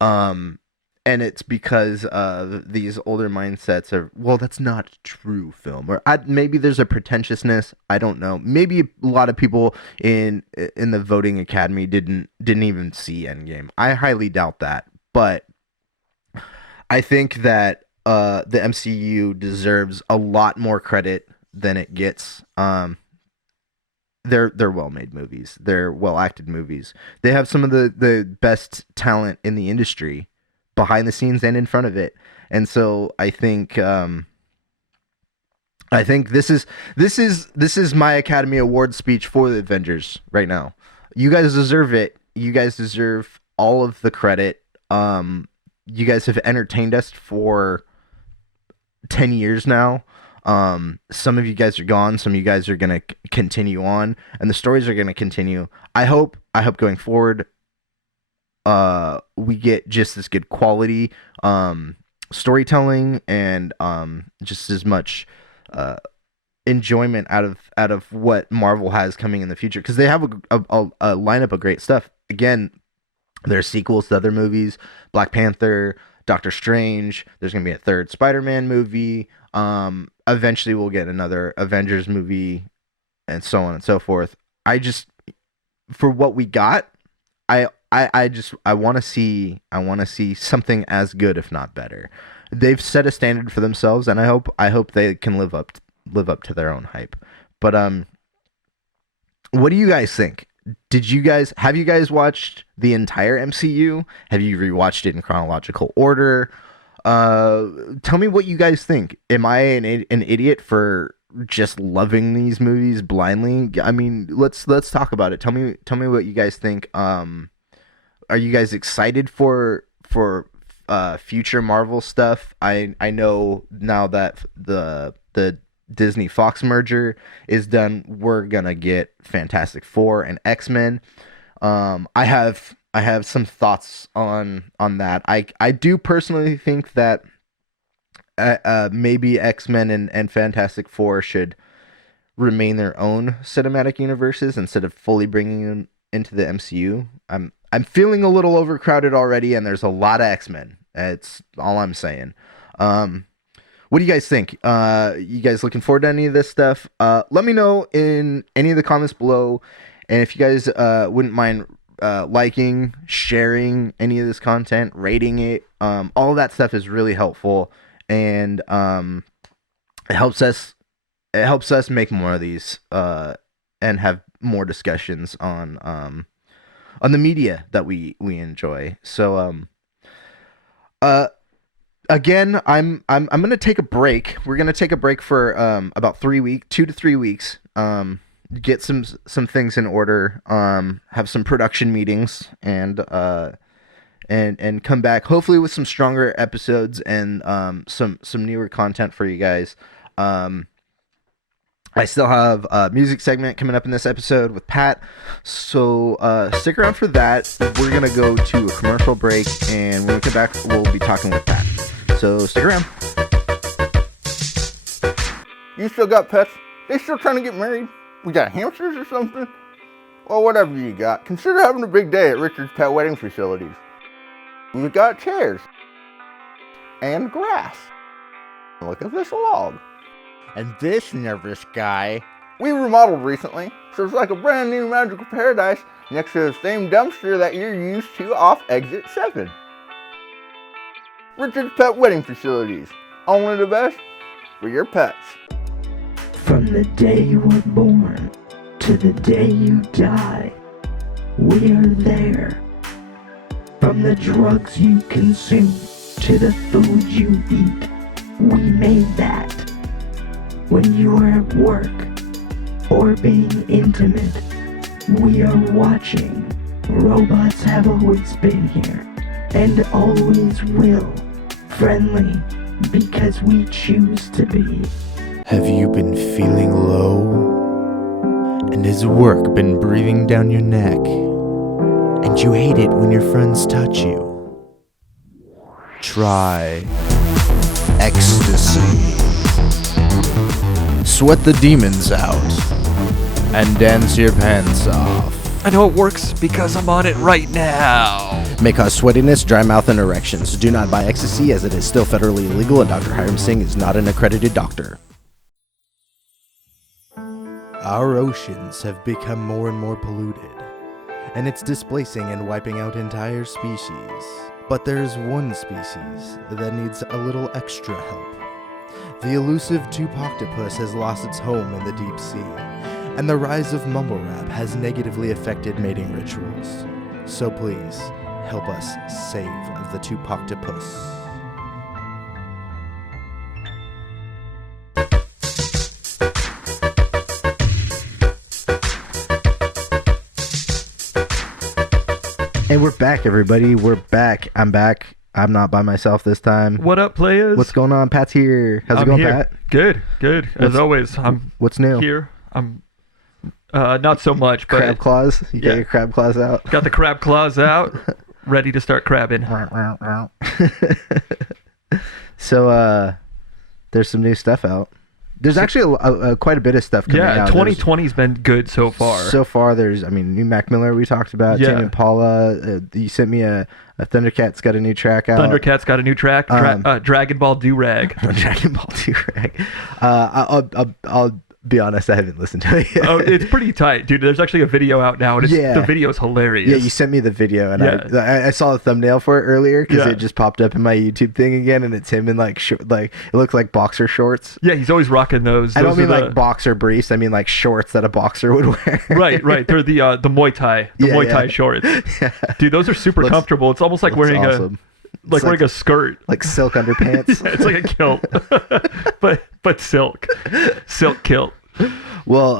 And it's because of these older mindsets of, well, that's not true film, or maybe there's a pretentiousness. I don't know. Maybe a lot of people in the voting academy didn't even see Endgame. I highly doubt that, but I think that the MCU deserves a lot more credit than it gets. They're well-made movies. They're well-acted movies. They have some of the best talent in the industry, behind the scenes and in front of it. And so I think this is my Academy Award speech for the Avengers right now. You guys deserve it. You guys deserve all of the credit. You guys have entertained us for 10 years now. Some of you guys are gone. Some of you guys are going to continue on, and the stories are going to continue. I hope going forward, we get just as good quality storytelling, and just as much enjoyment out of what Marvel has coming in the future, because they have a lineup of great stuff. Again, there's sequels to other movies: Black Panther, Doctor Strange. There's gonna be a third Spider-Man movie. Eventually we'll get another Avengers movie, and so on and so forth. For what we got, I want to see something as good, if not better. They've set a standard for themselves, and I hope they can live up to their own hype. But what do you guys think? Have you guys watched the entire MCU? Have you rewatched it in chronological order? Tell me what you guys think. Am I an idiot for just loving these movies blindly? I mean, let's talk about it. Tell me what you guys think. are you guys excited for future Marvel stuff? I know now that the Disney Fox merger is done, we're gonna get Fantastic Four and X-Men. I have some thoughts on that. I do personally think that maybe X-Men and Fantastic Four should remain their own cinematic universes instead of fully bringing them into the MCU. I'm feeling a little overcrowded already, and there's a lot of X-Men. It's all I'm saying. What do you guys think? You guys looking forward to any of this stuff? Let me know in any of the comments below, and if you guys wouldn't mind liking, sharing any of this content, rating it, all of that stuff is really helpful, and it helps us make more of these and have more discussions on the media that we enjoy. So again, I'm gonna take a break. We're gonna take a break for about 2 to 3 weeks. Get some things in order. Have some production meetings and come back hopefully with some stronger episodes and some newer content for you guys. I still have a music segment coming up in this episode with Pat, so stick around for that. We're going to go to a commercial break, and when we come back, we'll be talking with Pat. So stick around. You still got pets? They still trying to get married? We got hamsters or something? Well, whatever you got, consider having a big day at Richard's Pet Wedding Facilities. We've got chairs and grass. Look at this log. And this nervous guy. We remodeled recently, so it's like a brand new magical paradise next to the same dumpster that you're used to off exit 7. Richard's Pet Wedding Facilities. Only the best for your pets. From the day you were born to the day you die, we are there. From the drugs you consume to the food you eat, we made that. When you are at work or being intimate, we are watching. Robots have always been here and always will. Friendly because we choose to be. Have you been feeling low? And has work been breathing down your neck? And you hate it when your friends touch you? Try ecstasy. Sweat the demons out and dance your pants off. I know it works because I'm on it right now. May cause sweatiness, dry mouth, and erections. Do not buy ecstasy as it is still federally illegal and Dr. Hiram Singh is not an accredited doctor. Our oceans have become more and more polluted, and it's displacing and wiping out entire species. But there's one species that needs a little extra help. The elusive tube-octopus has lost its home in the deep sea, and the rise of mumble rap has negatively affected mating rituals. So please, help us save the tube-octopus. And we're back, everybody. We're back. I'm back. I'm not by myself this time. What up, players? What's going on? Pat's here. How's it going, here. Pat? Good. As always, I'm What's new? here. I'm not so much, but Crab claws? You got yeah. your crab claws out? Got the crab claws out, ready to start crabbing. So, there's some new stuff out. There's actually quite a bit of stuff coming out. Yeah, 2020's been good so far. So far, there's, new Mac Miller we talked about, Yeah. Tame Impala. You sent me a Thundercat's got a new track out. Thundercat's got a new track, Dragon Ball Do-Rag. Dragon Ball Do-Rag. I'll be honest, I haven't listened to it yet. Oh, it's pretty tight, dude. There's actually a video out now, and the video's hilarious. Yeah, you sent me the video, and Yeah. I saw the thumbnail for it earlier because Yeah. it just popped up in my YouTube thing again, and it's him in it looks like boxer shorts. Yeah, he's always rocking those. I don't Those mean are like boxer briefs. I mean like shorts that a boxer would wear. Right. They're the Muay Thai, Muay Thai shorts. Yeah. Dude, those are super comfortable. It's almost like wearing awesome. wearing a skirt, like silk underpants. Yeah, it's like a kilt, but silk kilt. Well,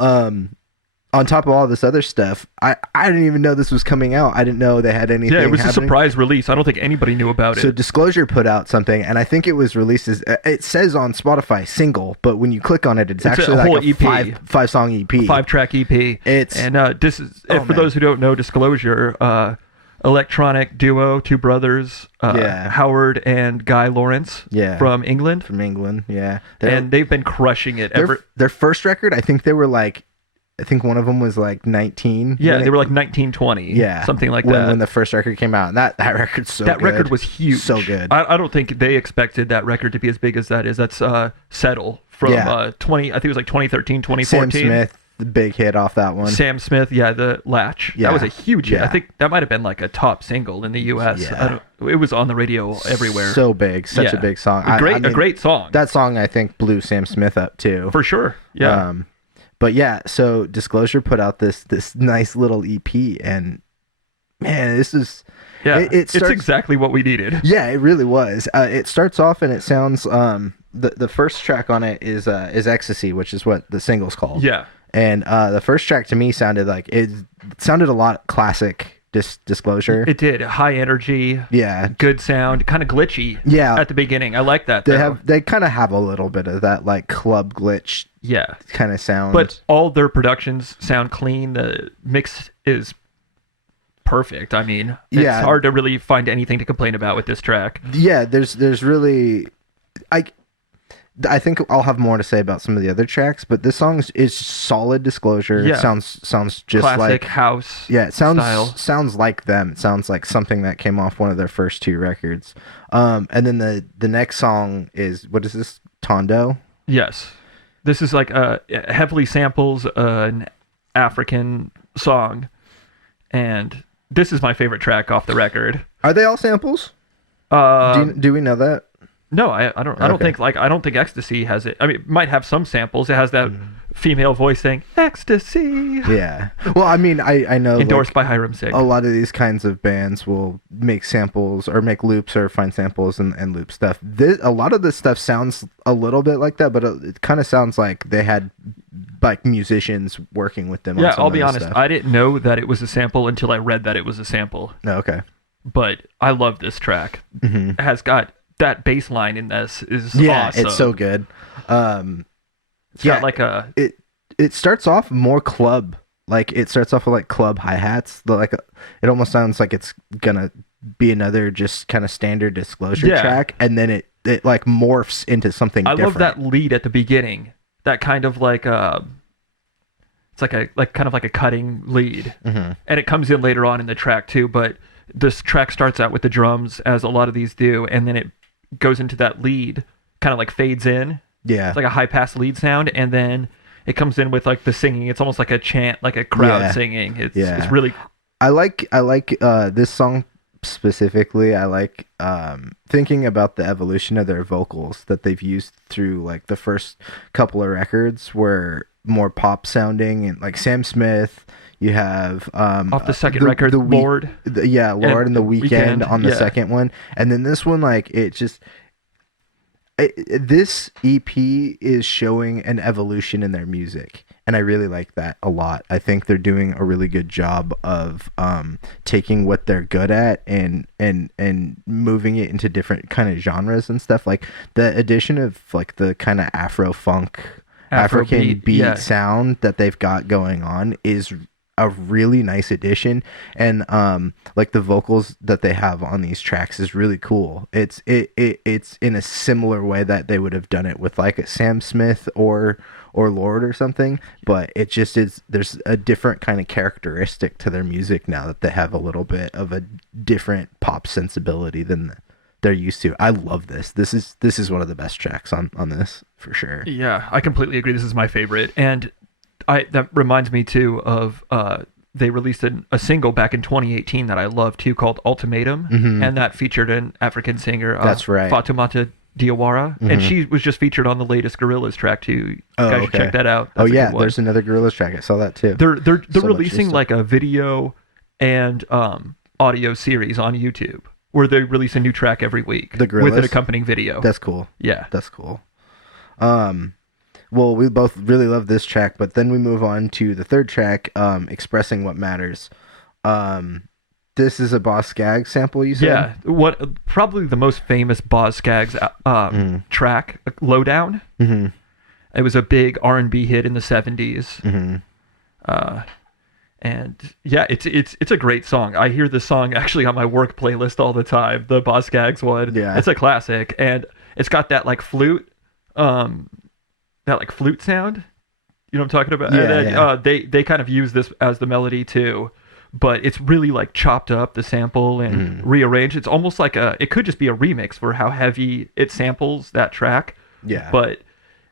on top of all this other stuff, I didn't even know this was coming out. I didn't know they had anything. Yeah, it was happening. a surprise release. I don't think anybody knew about it. So Disclosure put out something, and I think it was released as, it says on Spotify single, but when you click on it, it's actually a like whole a EP. five song EP. 5-track EP. This is for those who don't know, Disclosure, electronic duo, two brothers, Howard and Guy Lawrence, from England. From England, yeah. And they've been crushing it. Their first record, I think they were like, I think one of them was like 19. Yeah, they were like 19, 20. Yeah. Something like that. When the first record came out. And that record's so good. That record was huge. So good. I don't think they expected that record to be as big as that is. That's Settle from 20, I think it was like 2013, 2014. Sam Smith, the big hit off that one. Sam Smith, the Latch. Yeah. That was a huge hit. Yeah. I think that might have been like a top single in the U.S. Yeah. It was on the radio everywhere. So big. Such a big song. A great song. That song, I think, blew Sam Smith up too. For sure. Yeah. But yeah, so Disclosure put out this nice little EP, and man, this is it's exactly what we needed. Yeah, it really was. It starts off and it sounds the first track on it is Ecstasy, which is what the single's called. Yeah. And the first track to me sounded like it sounded a lot classic Disclosure. It did. High energy. Yeah. Good sound. Kind of glitchy. Yeah. At the beginning, I like that. They kind of have a little bit of that like club glitch. Yeah. Kind of sound. But all their productions sound clean. The mix is perfect. I mean, it's hard to really find anything to complain about with this track. Yeah. There's really, I think I'll have more to say about some of the other tracks, but this song is solid Disclosure. Yeah. It sounds just classic like house. Yeah, it sounds like them. It sounds like something that came off one of their first two records. And then the next song is, what is this? Tondo? Yes. This is like heavily samples an African song, and this is my favorite track off the record. Are they all samples? Do we know that? No, I don't think I don't think Ecstasy has it. I mean, it might have some samples. It has that female voice saying Ecstasy. Yeah. Well, I mean, I know endorsed by Hiram Singh. A lot of these kinds of bands will make samples or make loops or find samples and loop stuff. A lot of this stuff sounds a little bit like that, but it kind of sounds like they had like musicians working with them. Yeah, on some I'll of be this honest. stuff. I didn't know that it was a sample until I read that it was a sample. No, okay. But I love this track. Mm-hmm. It has got that bass line in this is awesome. It's so good. It's got like a it starts off more club, like it starts off with like club hi-hats, it almost sounds like it's gonna be another just kind of standard Disclosure track, and then it like morphs into something different. I love that lead at the beginning, that kind of like it's like kind of like a cutting lead, and it comes in later on in the track too, but this track starts out with the drums, as a lot of these do, and then it goes into that lead, kind of like fades in. Yeah. It's like a high pass lead sound, and then it comes in with like the singing. It's almost like a chant, like a crowd singing. It's really... I like this song specifically. I like thinking about the evolution of their vocals that they've used through like the first couple of records were more pop sounding, and like Sam Smith, you have off the second record, Lord. Lord and The Weeknd on the second one. And then this one, like, it just... this EP is showing an evolution in their music, and I really like that a lot. I think they're doing a really good job of taking what they're good at and moving it into different kind of genres and stuff. Like the addition of like the kind of Afro-funk, African beat sound that they've got going on is a really nice addition, and like the vocals that they have on these tracks is really cool. It's in a similar way that they would have done it with like a Sam Smith or Lord or something, but it just is, there's a different kind of characteristic to their music now that they have a little bit of a different pop sensibility than they're used to. I love this. This is one of the best tracks on this for sure. Yeah, I completely agree. This is my favorite, and that reminds me too of they released a single back in 2018 that I love too, called Ultimatum, and that featured an African singer. That's right, Fatoumata Diawara, and she was just featured on the latest Gorillaz track too. You guys should check that out. That's there's another Gorillaz track. I saw that too. They're releasing like a video and audio series on YouTube where they release a new track every week with an accompanying video. That's cool. Yeah, that's cool. well, we both really love this track, but then we move on to the third track, Expressing What Matters. This is a Boz Scaggs sample, you said? Yeah, what probably the most famous Boz Scaggs track, Lowdown. Mm-hmm. It was a big R&B hit in the 70s. Mm-hmm. And yeah, it's a great song. I hear this song actually on my work playlist all the time, the Boz Scaggs one. Yeah. It's a classic, and it's got that like flute sound. You know what I'm talking about? Yeah, And then, yeah. they kind of use this as the melody too, but it's really like chopped up, the sample, and rearranged. It's almost like it could just be a remix for how heavy it samples that track. Yeah. But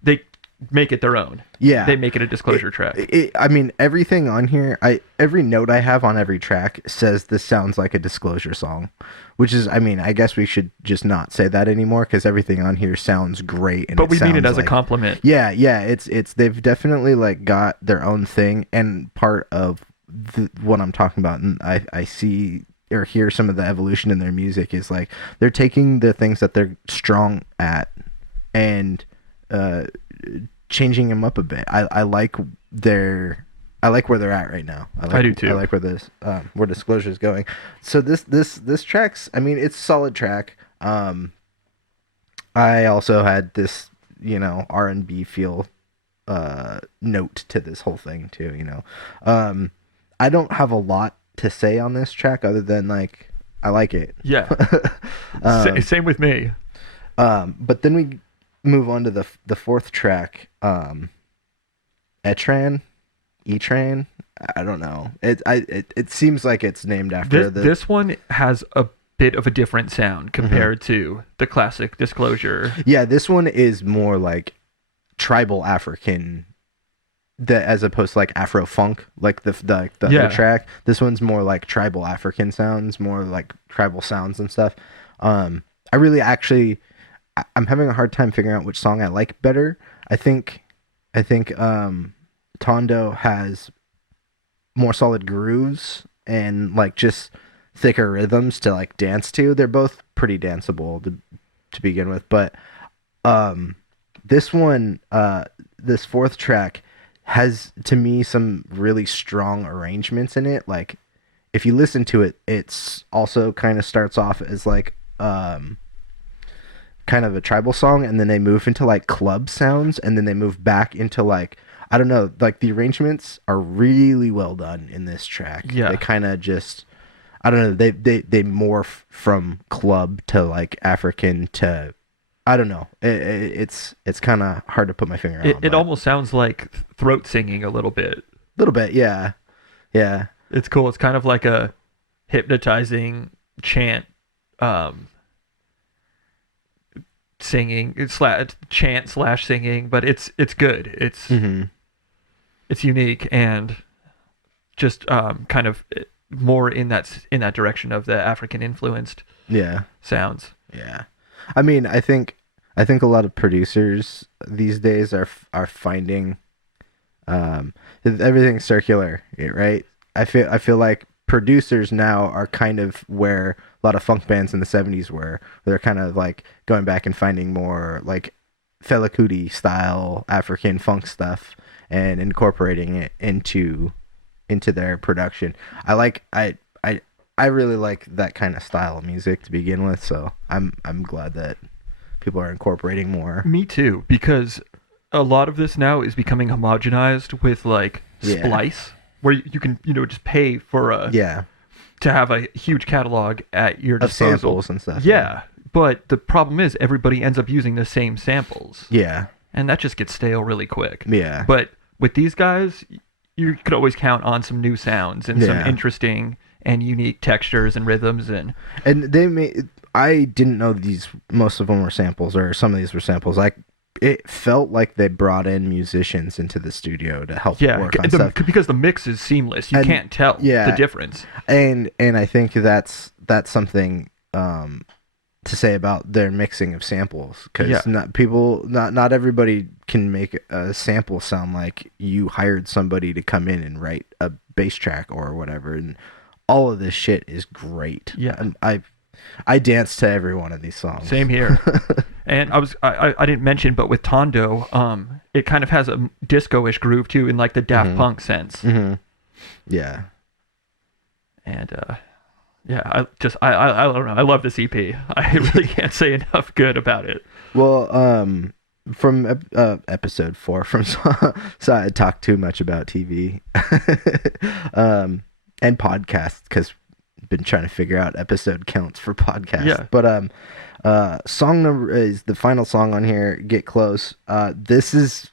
they make it their own. Yeah. They make it a Disclosure track. I mean, everything on here, every note I have on every track says this sounds like a Disclosure song, which is, I mean, I guess we should just not say that anymore because everything on here sounds great. And But we mean it as sounds a compliment. Yeah, it's they've definitely like got their own thing, and part of what I'm talking about, and I see or hear some of the evolution in their music is like they're taking the things that they're strong at and changing them up a bit. I like where they're at right now. I do too. I like where Disclosure is going. So this track's, I mean, it's a solid track. I also had this, R&B feel note to this whole thing too, I don't have a lot to say on this track other than like I like it. Yeah. Same with me. But then we move on to the fourth track, Etran. I don't know. It seems like it's named after this one has a bit of a different sound compared to the classic Disclosure. Yeah, this one is more like tribal African, as opposed to like Afro funk, like the other track. This one's more like tribal African sounds, more like tribal sounds and stuff. I'm having a hard time figuring out which song I like better. I think Tondo has more solid grooves and like just thicker rhythms to like dance to. They're both pretty danceable to begin with, but this one, this fourth track has to me some really strong arrangements in it. Like if you listen to it, it's also kind of starts off as like kind of a tribal song, and then they move into like club sounds, and then they move back into like, I don't know, like the arrangements are really well done in this track. Yeah. They kind of just, I don't know, they morph from club to like African to, I don't know. It's kind of hard to put my finger on. It almost sounds like throat singing a little bit. A little bit, yeah. Yeah. It's cool. It's kind of like a hypnotizing chant, singing, chant / singing, but it's good. It's it's unique and just kind of more in that direction of the African influenced sounds. Yeah. I mean, I think a lot of producers these days are finding everything's circular, right? I feel like producers now are kind of where a lot of funk bands in the 70s were. They're kind of like going back and finding more like Fela Kuti style African funk stuff and incorporating it into their production. I really like that kind of style of music to begin with, so I'm glad that people are incorporating more. Me too, because a lot of this now is becoming homogenized with like Splice, where you can just pay for to have a huge catalog at your disposal. Of samples and stuff. Yeah, but the problem is everybody ends up using the same samples. Yeah. And that just gets stale really quick. Yeah. But with these guys, you could always count on some new sounds and some interesting and unique textures and rhythms and they made. I didn't know most of them were samples, or some of these were samples. Like it felt like they brought in musicians into the studio to help work on stuff because the mix is seamless. You can't tell the difference. And I think that's something to say about their mixing of samples, because not everybody can make a sample sound like you hired somebody to come in and write a bass track or whatever. And all of this shit is great. Yeah. I dance to every one of these songs. Same here. And I didn't mention, but with Tondo, it kind of has a disco-ish groove too, in like the Daft Punk sense. Mm-hmm. Yeah. And yeah, I don't know. I love this EP. I really can't say enough good about it. Well, from episode 4, from so I talked too much about TV, and podcasts because been trying to figure out episode counts for podcasts. Yeah. But song number is the final song on here. Get Close. This is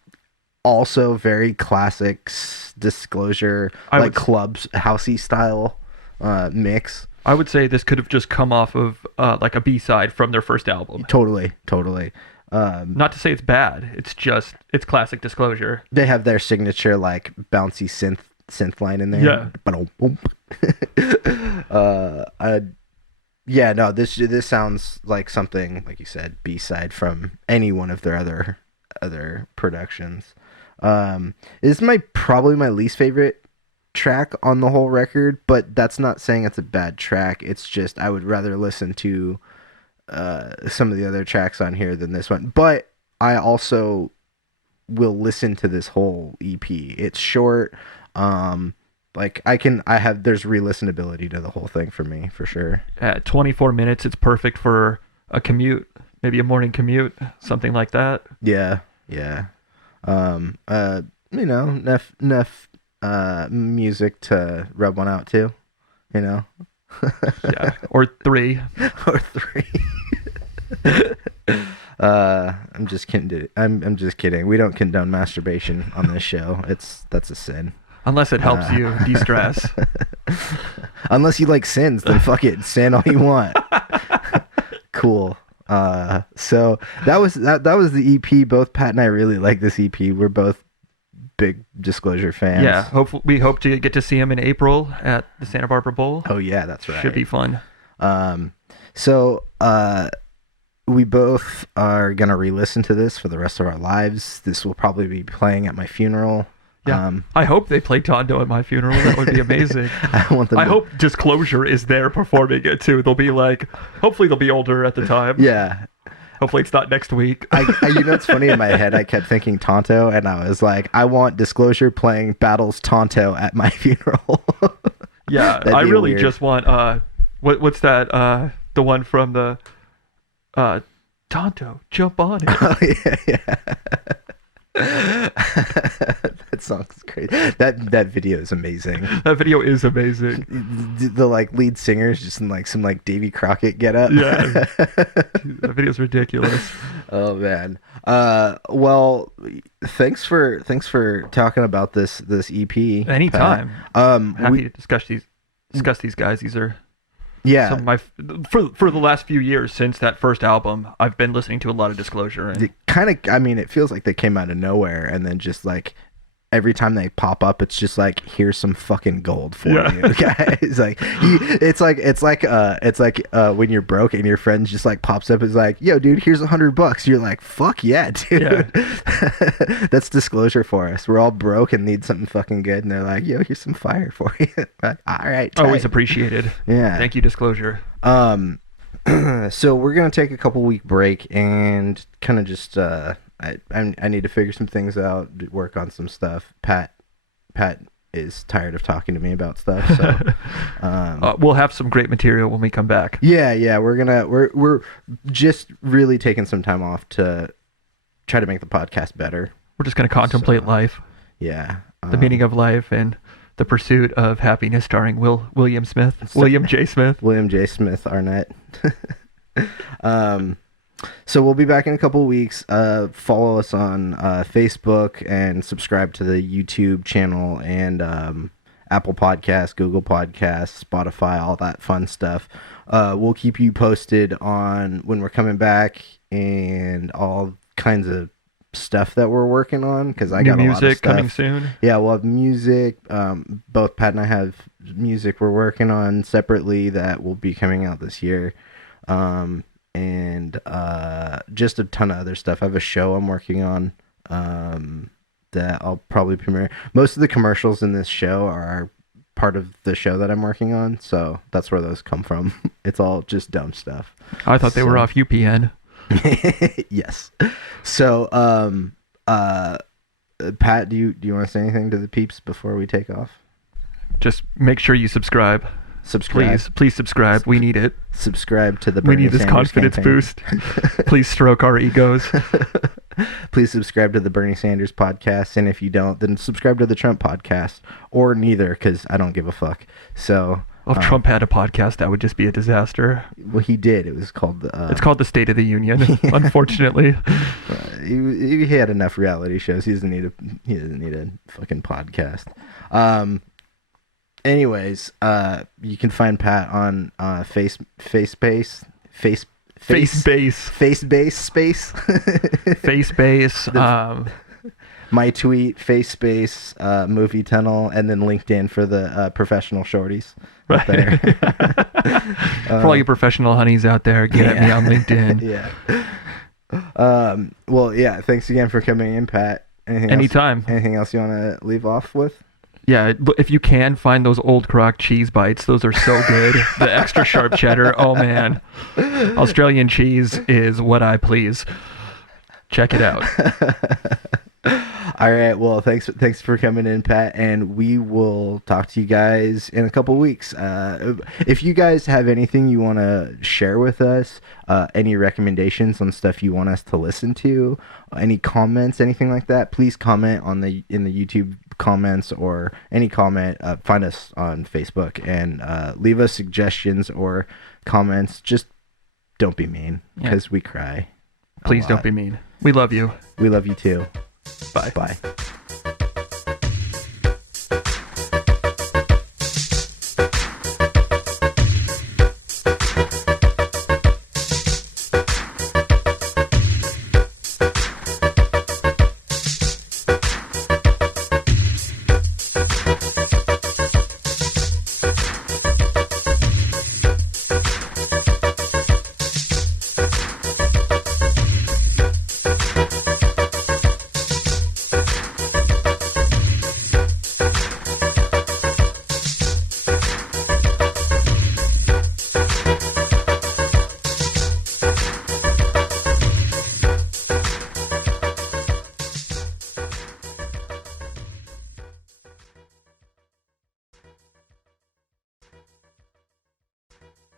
also very classic Disclosure, like clubs housey style mix. I would say this could have just come off of like a B-side from their first album. Totally. Not to say it's bad. It's it's classic Disclosure. They have their signature like bouncy synth line in there. Yeah. This sounds like something, like you said, B-side from any one of their other productions. This is probably my least favorite track on the whole record, but that's not saying it's a bad track. It's just I would rather listen to some of the other tracks on here than this one. But I also will listen to this whole EP. It's short. There's re-listenability to the whole thing for me, for sure. At 24 minutes, it's perfect for a commute, maybe a morning commute, something like that. Yeah. Enough music to rub one out to, Yeah, or 3. I'm just kidding. I'm just kidding. We don't condone masturbation on this show. That's a sin. Unless it helps you de-stress. Unless you like sins, then fuck it. Sin all you want. Cool. So that was the EP. Both Pat and I really like this EP. We're both big Disclosure fans. Yeah. We hope to get to see him in April at the Santa Barbara Bowl. Oh yeah, that's right. Should be fun. So we both are gonna re-listen to this for the rest of our lives. This will probably be playing at my funeral. Yeah. I hope they play Tondo at my funeral. That would be amazing. I hope Disclosure is there performing it too. They'll be like, hopefully they'll be older at the time. Yeah. Hopefully it's not next week. It's funny, in my head I kept thinking Tonto, and I was like, I want Disclosure playing Battles Tonto at my funeral. Yeah, I really just want what's that? The one from the Tonto, jump on it. Oh yeah. That song's great. That video is amazing. That video is amazing. The like lead singer's just in like some like Davy Crockett getup. Yeah, that video's ridiculous. Oh man. Well, thanks for talking about this EP. Anytime. Pat. Happy to discuss these guys. These are yeah. Some of for the last few years since that first album, I've been listening to a lot of Disclosure. And it feels like they came out of nowhere, and then just like every time they pop up, it's just like, here's some fucking gold for you, guys. Like it's like when you're broke and your friend just like pops up and is like, yo dude, here's $100. You're like, fuck yeah, dude. Yeah. That's Disclosure for us. We're all broke and need something fucking good, and they're like, yo, here's some fire for you. Like, all right, tight. Always appreciated. Yeah, thank you, Disclosure. So we're gonna take a couple week break and kind of just I need to figure some things out, work on some stuff. Pat is tired of talking to me about stuff, so we'll have some great material when we come back. Yeah, we're just really taking some time off to try to make the podcast better. We're just gonna contemplate life. Yeah, the meaning of life and the pursuit of happiness, starring William J. Smith Arnett. So we'll be back in a couple of weeks. Follow us on Facebook and subscribe to the YouTube channel and Apple Podcasts, Google Podcasts, Spotify, all that fun stuff. We'll keep you posted on when we're coming back and all kinds of stuff that we're working on, because I got a lot of stuff. Music coming soon. Yeah, we'll have music. Both Pat and I have music we're working on separately that will be coming out this year. And just a ton of other stuff. I have a show I'm working on that I'll probably premiere. Most of the commercials in this show are part of the show that I'm working on, so that's where those come from. It's all just dumb stuff. I thought they were off UPN. Yes. So, Pat, do you want to say anything to the peeps before we take off? Just make sure you subscribe. Subscribe. Please subscribe. We need it. Subscribe to the We Bernie need this Sanders confidence campaign. boost. Please stroke our egos. Please subscribe to the Bernie Sanders podcast, and if you don't, then subscribe to the Trump podcast, or neither, because I don't give a fuck. So, If Trump had a podcast, that would just be a disaster. well, he did. It was called It's called the State of the Union. Unfortunately, he had enough reality shows. He doesn't need a fucking podcast. Anyways, you can find Pat on Facebase space. My tweet, Facebase, Movie Tunnel, and then LinkedIn for the professional shorties out there. For all you professional honeys out there, get at me on LinkedIn. Yeah. Well, yeah. Thanks again for coming in, Pat. Anytime. Anything else you want to leave off with? Yeah, if you can find those old crock cheese bites, those are so good. The extra sharp cheddar, oh man. Australian cheese is what I please. Check it out. All right. Well, thanks for coming in, Pat, and we will talk to you guys in a couple weeks. If you guys have anything you want to share with us, any recommendations on stuff you want us to listen to, any comments, anything like that, please comment in the YouTube comments, or any comment. Find us on Facebook and leave us suggestions or comments. Just don't be mean, because we cry. Please don't be mean. We love you. We love you too. Bye. Bye.